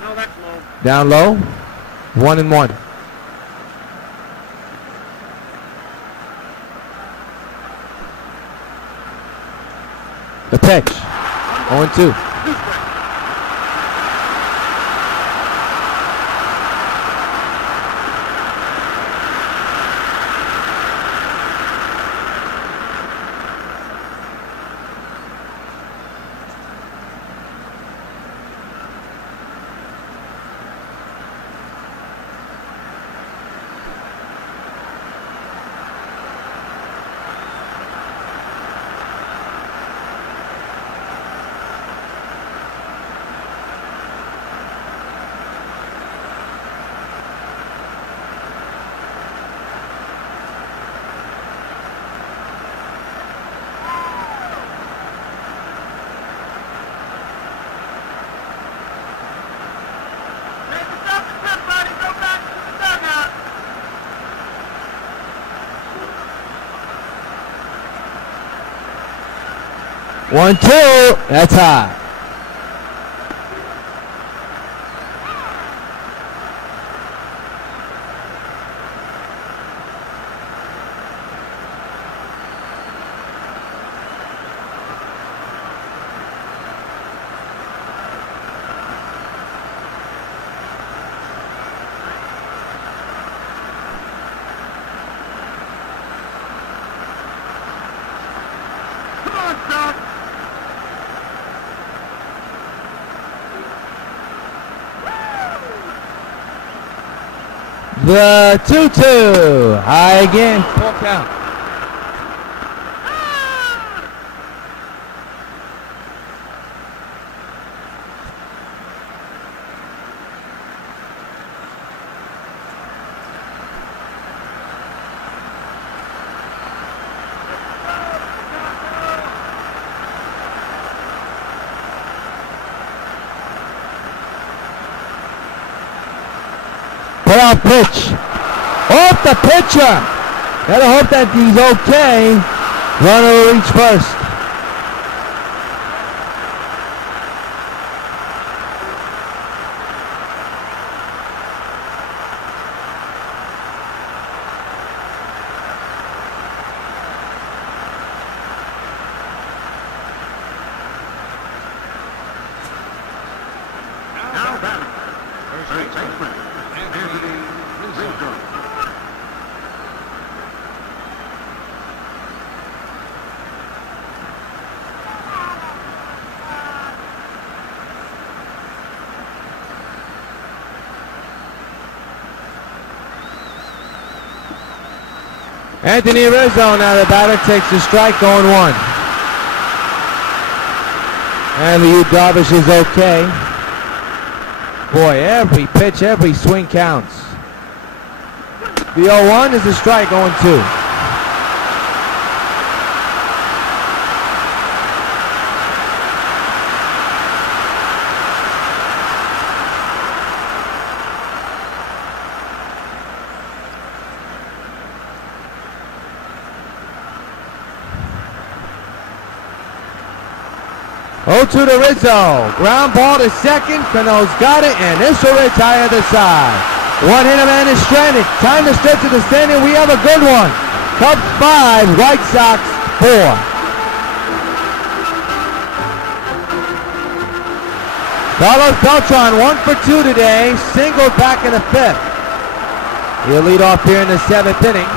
No, that's low. Down low. 1-1. The pitch. 0-2. One, two, that's high. The 2-2. High again. 4 count. Payoff pitch. Off the pitcher. Gotta hope that he's okay. Runner will reach first. Anthony Rizzo, now the batter, takes the strike, 0-1. And Yu Darvish is okay. Boy, every pitch, every swing counts. The 0-1 is a strike, 0-2. To the Rizzo. Ground ball to second. Cano's got it, and this will retire the side. One-hitter man is stranded. Time to stretch to the standing. We have a good one. Cubs 5, White Sox 4. Carlos Beltran 1 for 2 today. Singled back in the 5th. He'll lead off here in the 7th inning.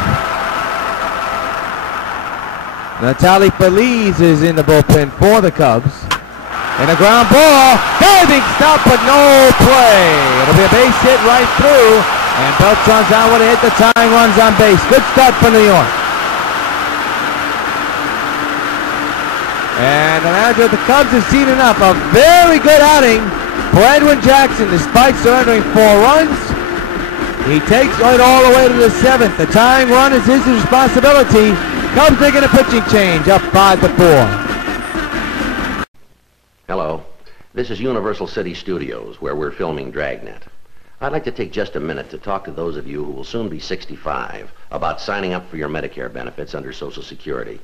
Natali Feliz is in the bullpen for the Cubs. And a ground ball, diving stop, but no play. It'll be a base hit right through, and Beltran's out when it hit the tying runs on base. Good start for New York. And the manager of the Cubs has seen enough. A very good outing for Edwin Jackson, despite surrendering 4 runs. He takes it all the way to the 7th. The tying run is his responsibility. Cubs making a pitching change, up 5-4. Hello, this is Universal City Studios, where we're filming Dragnet. I'd like to take just a minute to talk to those of you who will soon be 65 about signing up for your Medicare benefits under Social Security.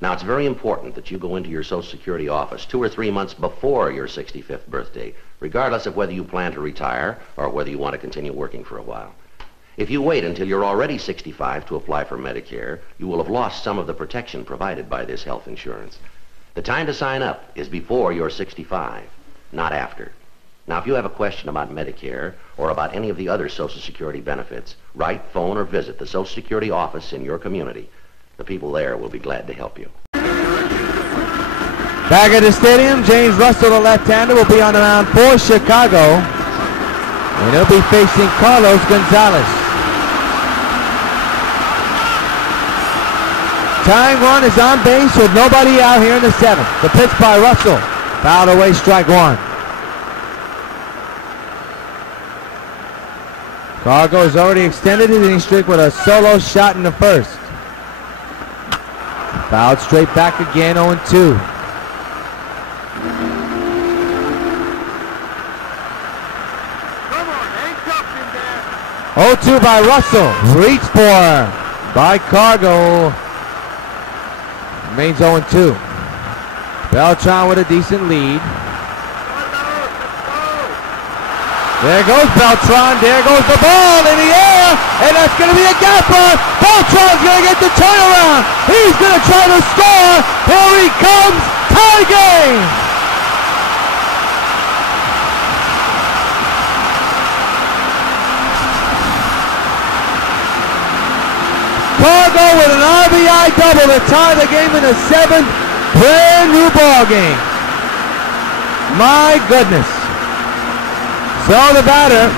Now, it's very important that you go into your Social Security office 2 or 3 months before your 65th birthday, regardless of whether you plan to retire or whether you want to continue working for a while. If you wait until you're already 65 to apply for Medicare, you will have lost some of the protection provided by this health insurance. The time to sign up is before you're 65, not after. Now, if you have a question about Medicare or about any of the other Social Security benefits, write, phone, or visit the Social Security office in your community. The people there will be glad to help you. Back at the stadium, James Russell, the left-hander, will be on the mound for Chicago. And he'll be facing Carlos Gonzalez. Tying run is on base with nobody out here in the 7th. The pitch by Russell. Fouled away, strike 1. Cargo has already extended his inning streak with a solo shot in the 1st. Fouled straight back again, 0-2. Come on, hang tough in there. 0-2 by Russell. Reach for by Cargo. Remains 0-2. Beltran with a decent lead. There goes Beltran. There goes the ball in the air. And that's going to be a gapper. Beltran's going to get the turnaround. He's going to try to score. Here he comes. Tie game. Cargo with an RBI double to tie the game in the 7th. Brand new ball game. My goodness. So the batter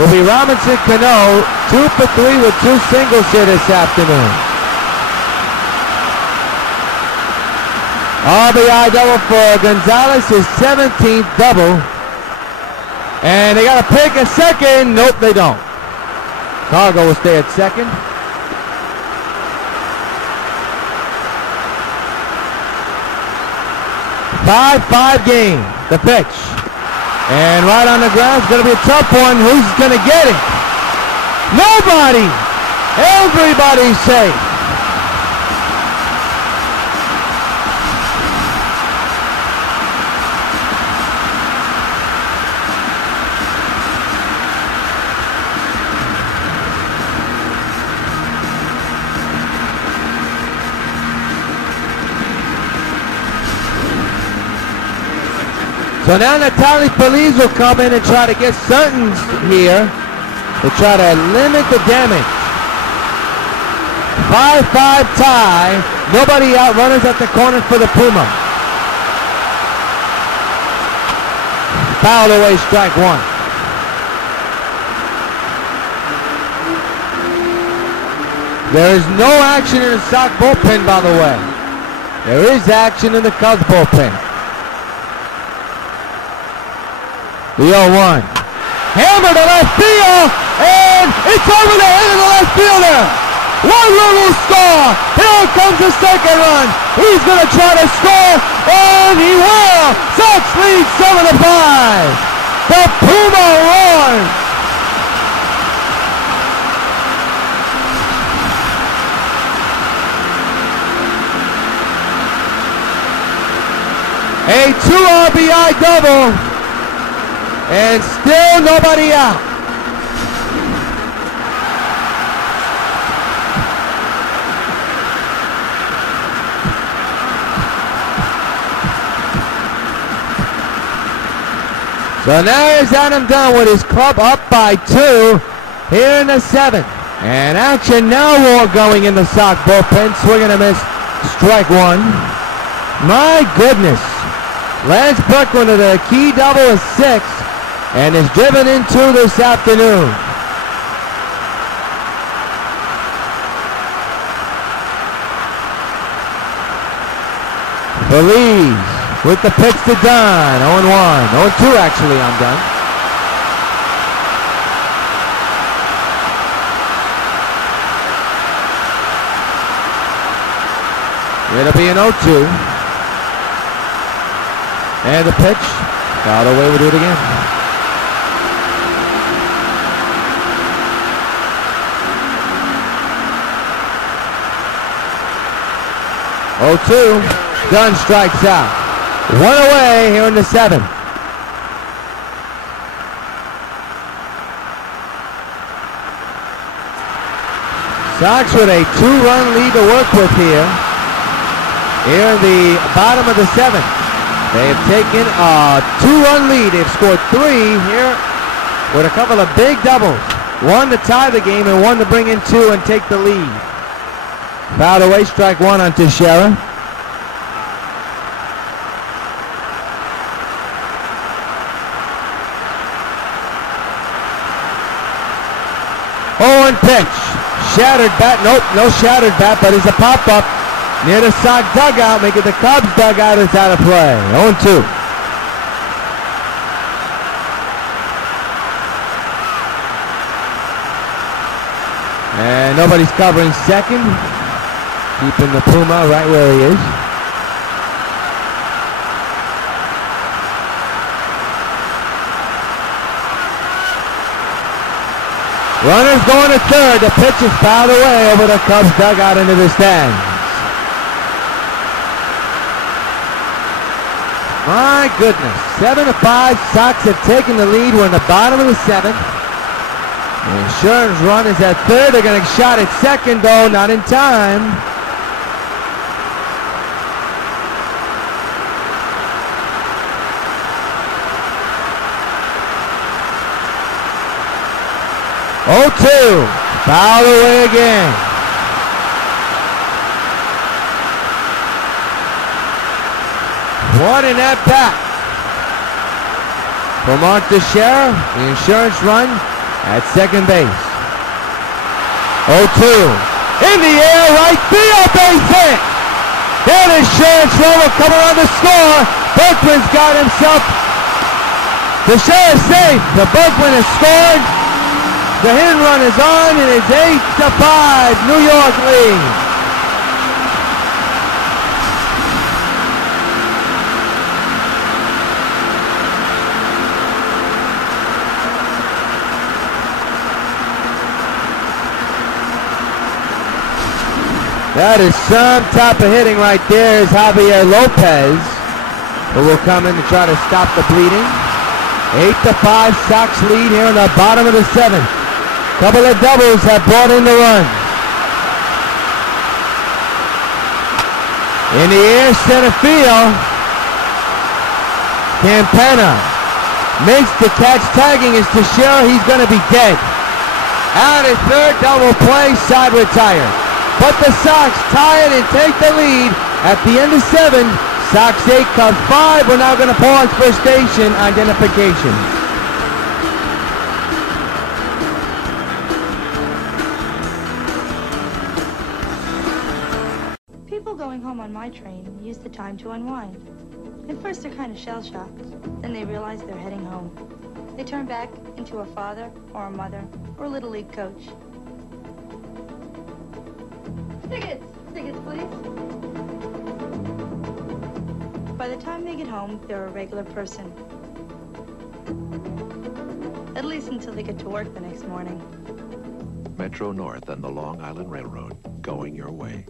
will be Robinson Cano, 2 for 3 with 2 singles here this afternoon. RBI double for Gonzalez, his 17th double. And they got to pick a second. Nope, they don't. Cargo will stay at second. 5-5 game, the pitch. And right on the ground, it's going to be a tough one. Who's going to get it? Nobody! Everybody's safe. So now Natali Feliz will come in and try to get sentenced here to try to limit the damage. 5-5 tie. Nobody out. Runners at the corner for the Puma. Fouled away, strike 1. There is no action in the Sox bullpen, by the way. There is action in the Cubs bullpen. The 0-1. Hammer to left field, and it's over the head of the left fielder. One run will score. Here comes the second run. He's going to try to score, and he will. Sox lead 7-5. The Puma roars. A 2 RBI double, and still nobody out. So now here's Adam Dunn with his club up by 2 here in the 7th. And action now more going in the Sox bullpen. Swing and a miss, strike 1. My goodness. Lance Berkman with a key double is 6 and is driven in 2 this afternoon. Belize with the pitch to Dunn. 0-1. 0-2 actually on Dunn. It'll be an 0-2. And the pitch, fouled away, we'll do it again. Dunn strikes out. 1 away here in the 7th. Sox with a 2-run lead to work with here. Here in the bottom of the 7th. They have taken a 2-run lead. They've scored 3 here with a couple of big doubles. 1 to tie the game and 1 to bring in 2 and take the lead. Fouled away, strike 1 on Teixeira. Oh, and pitch. Shattered bat. Nope, no shattered bat, but it's a pop-up. Near the Sox dugout, making the Cubs dugout is out of play. 0-2. And nobody's covering second. Keeping the Puma right where he is. Runners going to third. The pitch is fouled away over the Cubs dugout into the stands. My goodness, 7-5, Sox have taken the lead. We're in the bottom of the 7th. The insurance run is at third. They're going to shot at second, though, not in time. Fouled away again. What an at-bat for Mark Teixeira, the insurance run at second base. 0-2. In the air, right field, base hit. That insurance run will come around to score. Berkman's got himself. Teixeira safe. The Berkman has scored. The hit and run is on, and it's 8-5, New York lead. That is some type of hitting right there. Is Javier Lopez, who will come in to try to stop the bleeding. 8-5 Sox lead here in the bottom of the 7th. Couple of doubles have brought in the run. In the air, center field. Campana makes the catch. Tagging is Teixeira. He's going to be dead. Out at third, double play, side retired. But the Sox tie it and take the lead at the end of 7. Sox 8, Cubs 5. We're now going to pause for station identification. People going home on my train use the time to unwind. At first, they're kind of shell-shocked. Then they realize they're heading home. They turn back into a father or a mother or a Little League coach. Tickets! Tickets, please. By the time they get home, they're a regular person. At least until they get to work the next morning. Metro North and the Long Island Railroad, going your way.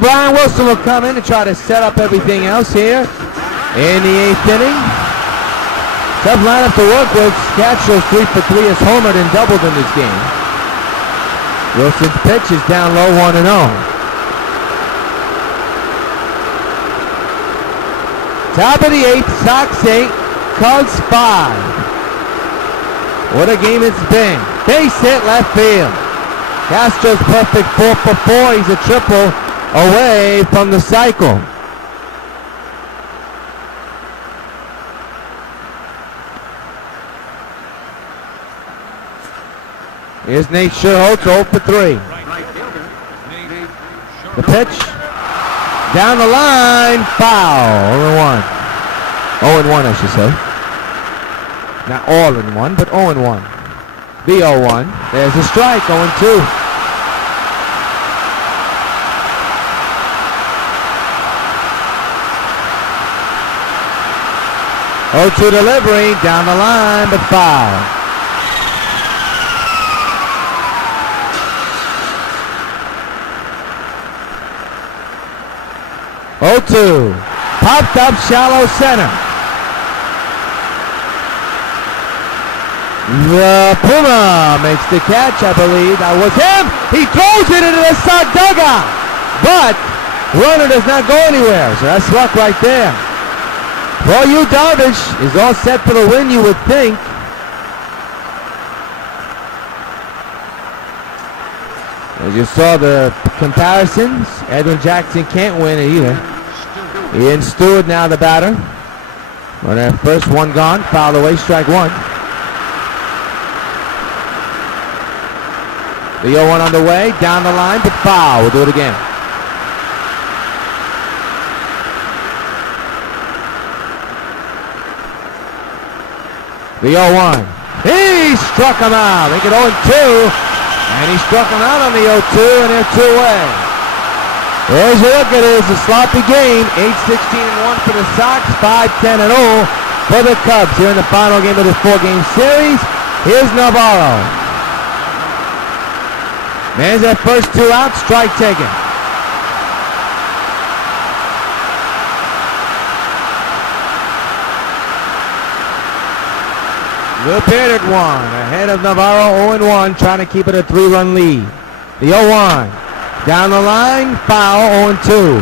Brian Wilson will come in and try to set up everything else here in the 8th inning. Tough lineup to work with. Castro's 3 for 3 has homered and doubled in this game. Wilson's pitch is down low, 1-0. Top of the 8th, Sox 8, Cubs 5. What a game it's been. Base hit left field. Castro's perfect 4 for 4. He's a triple away from the cycle. Here's Nate Sherholtz, 0 for 3. The pitch down the line, foul. 0-1. 0-1, I should say. Not all in one, but 0-1. The 0-1. There's a strike, 0-2. Oh, 0-2 delivery, down the line, but foul. Oh, 0-2, popped up shallow center. The Puma makes the catch, I believe. That was him. He throws it into the side dugout, but runner does not go anywhere, so that's luck right there. Well, Yu Darvish is all set for the win, you would think. As you saw the comparisons, Edwin Jackson can't win it either. Ian Stewart now the batter. Runner first, one gone, fouled away, strike one. The 0-1 on the way, down the line, but foul. We'll do it again. The 0-1. He struck him out. Make it 0-2. And he struck him out on the 0-2, and they're 2 away. As you look at it, it's a sloppy game. 8-16-1 for the Sox, 5-10-0 for the Cubs here in the final game of this 4-game series. Here's Navarro. Man's that first 2 out, strike taken. Will Beard at 1, ahead of Navarro, 0-1, trying to keep it a 3-run lead. The 0-1, down the line, foul, 0-2.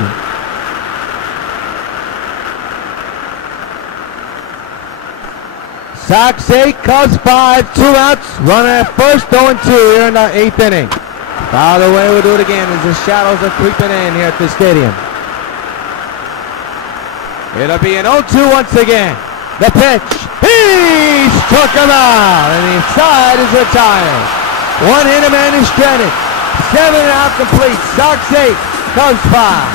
Sox 8, Cubs 5, 2 outs, runner at first, 0-2 here in the 8th inning. Foul away, we'll do it again as the shadows are creeping in here at the stadium. It'll be an 0-2 once again. The pitch. He struck him out, and the side is retired. One-hitter man is stranded. 7 out complete. Sox 8, Cubs 5.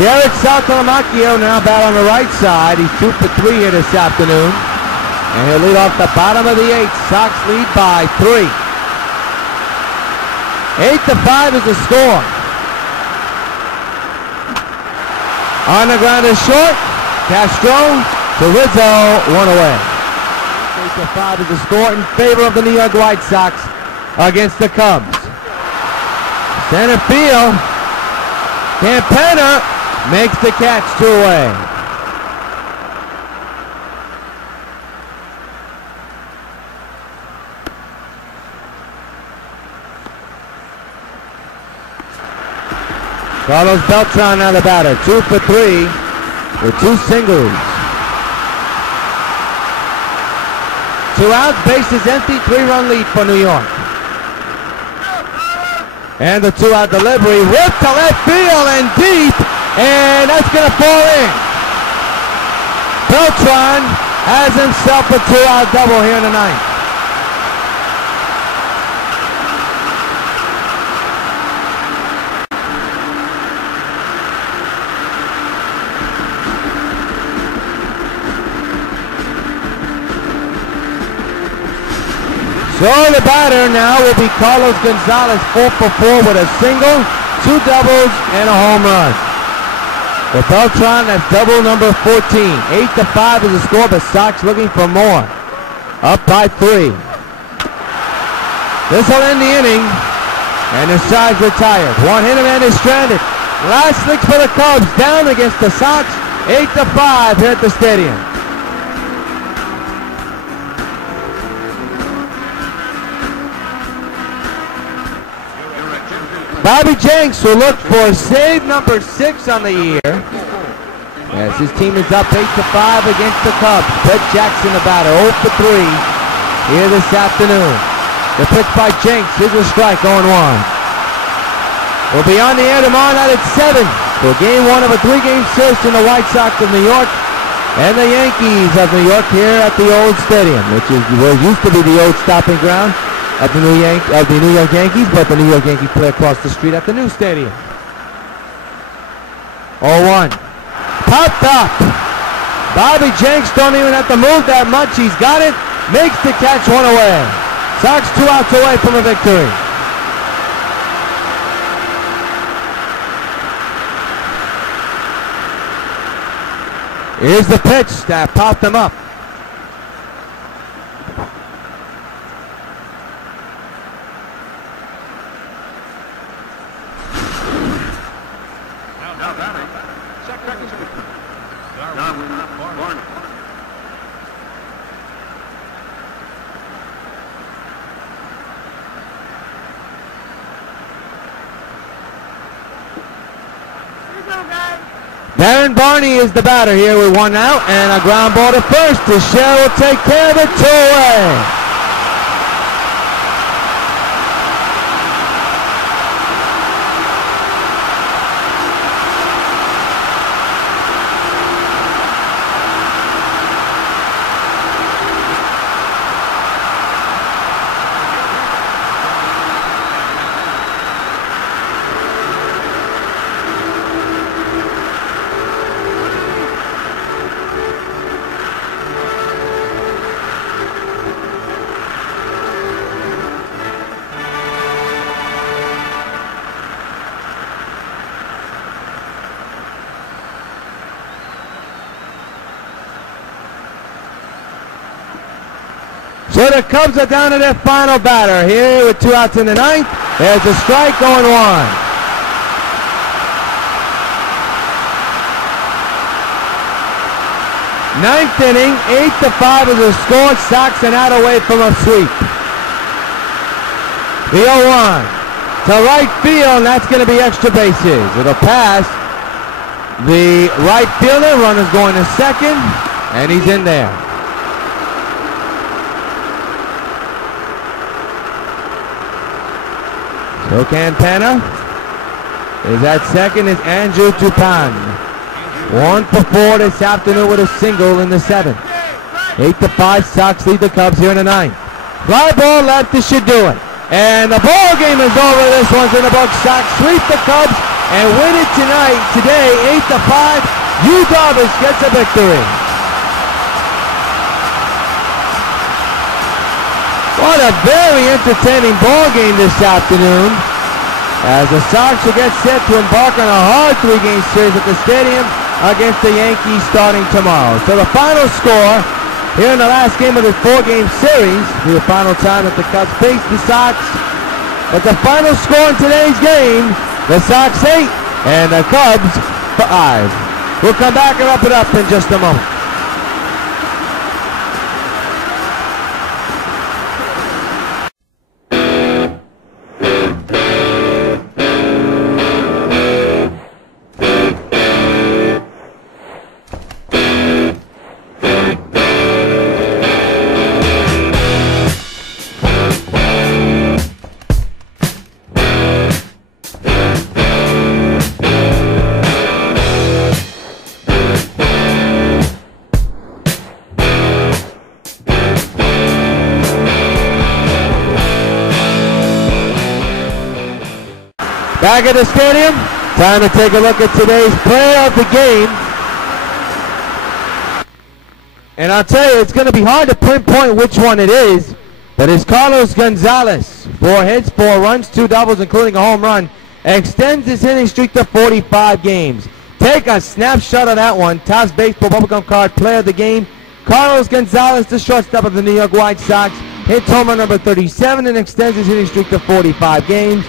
Jared Saltalamacchio now bat on the right side. He's 2 for 3 here this afternoon. And he'll lead off the bottom of the 8th. Sox lead by 3. 8-5 is the score. On the ground is short. Castro to Rizzo, 1 away. 8-5 is the score in favor of the New York White Sox against the Cubs. Center field, Campana makes the catch, 2 away. Carlos Beltran now the batter, 2 for 3 with 2 singles. 2 outs, bases empty, 3-run lead for New York. And the 2-out delivery, ripped to left field and deep, and that's going to fall in. Beltran has himself a 2-out double here in the 9th. So the batter now will be Carlos Gonzalez, 4 for 4 with a single, 2 doubles, and a home run. For Beltran, that's double number 14. 8-5 is the score, but Sox looking for more. Up by 3. This will end the inning, and the side's retired. One-hitter man is stranded. Last licks for the Cubs, down against the Sox, 8-5 here at the stadium. Bobby Jenks will look for save number 6 on the year. As his team is up 8-5 against the Cubs. Brett Jackson the batter, 0 for 3 here this afternoon. The pitch by Jenks is a strike, 0-1. We'll be on the air tomorrow night at 7 for game 1 of a 3-game series in the White Sox of New York and the Yankees of New York here at the old stadium, which is where used to be the old stopping ground of the New York Yankees, but the New York Yankees play across the street at the new stadium. 0-1. Popped up. Bobby Jenks don't even have to move that much. He's got it. Makes the catch, 1 away. Sox 2 outs away from a victory. Here's the pitch that popped him up. Darren Barney is the batter here with 1 out and a ground ball to first. Teixeira will take care of it, 2 away. So the Cubs are down to their final batter here with 2 outs in the 9th. There's a strike, 0-1. 9th inning, 8-5 is the score. Sox an out away from a sweep. The 0-1 to right field, and that's going to be extra bases. It'll pass the right fielder. Runner's going to second, and he's in there. So Campana is at second, is Andrew Tupan. 1 for 4 this afternoon with a single in the 7th. 8-5, Sox lead the Cubs here in the 9th. Fly ball left, this should do it. And the ball game is over. This one's in the books. Sox sweep the Cubs and win it today, 8-5. Yu Darvish gets a victory. What a very entertaining ball game this afternoon, as the Sox will get set to embark on a hard 3-game series at the stadium against the Yankees starting tomorrow. So the final score here in the last game of this 4-game series, the final time that the Cubs face the Sox. But the final score in today's game, the Sox 8 and the Cubs 5. We'll come back and wrap it up in just a moment. Back at the stadium, time to take a look at today's player of the game. And I'll tell you, it's going to be hard to pinpoint which one it is, but it's Carlos Gonzalez. 4 hits, 4 runs, 2 doubles, including a home run. Extends his hitting streak to 45 games. Take a snapshot of that one. Topps Baseball Bubblegum Card player of the game. Carlos Gonzalez, the shortstop of the New York White Sox, hits home run number 37 and extends his hitting streak to 45 games.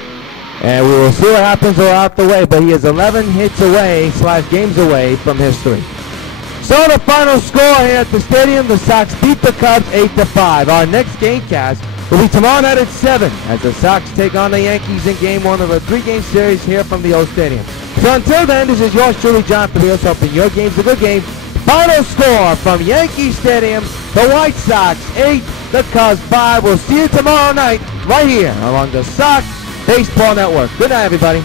And we will see what happens out the way, but he is 11 hits away, / games away from history. So the final score here at the stadium, the Sox beat the Cubs 8-5. Our next gamecast will be tomorrow night at 7 as the Sox take on the Yankees in Game 1 of a 3-game series here from the old stadium. So until then, this is yours truly, John Rios, hoping your game's a good game. Final score from Yankee Stadium, the White Sox 8, the Cubs 5. We'll see you tomorrow night right here along the Sox Baseball Network. Good night, everybody.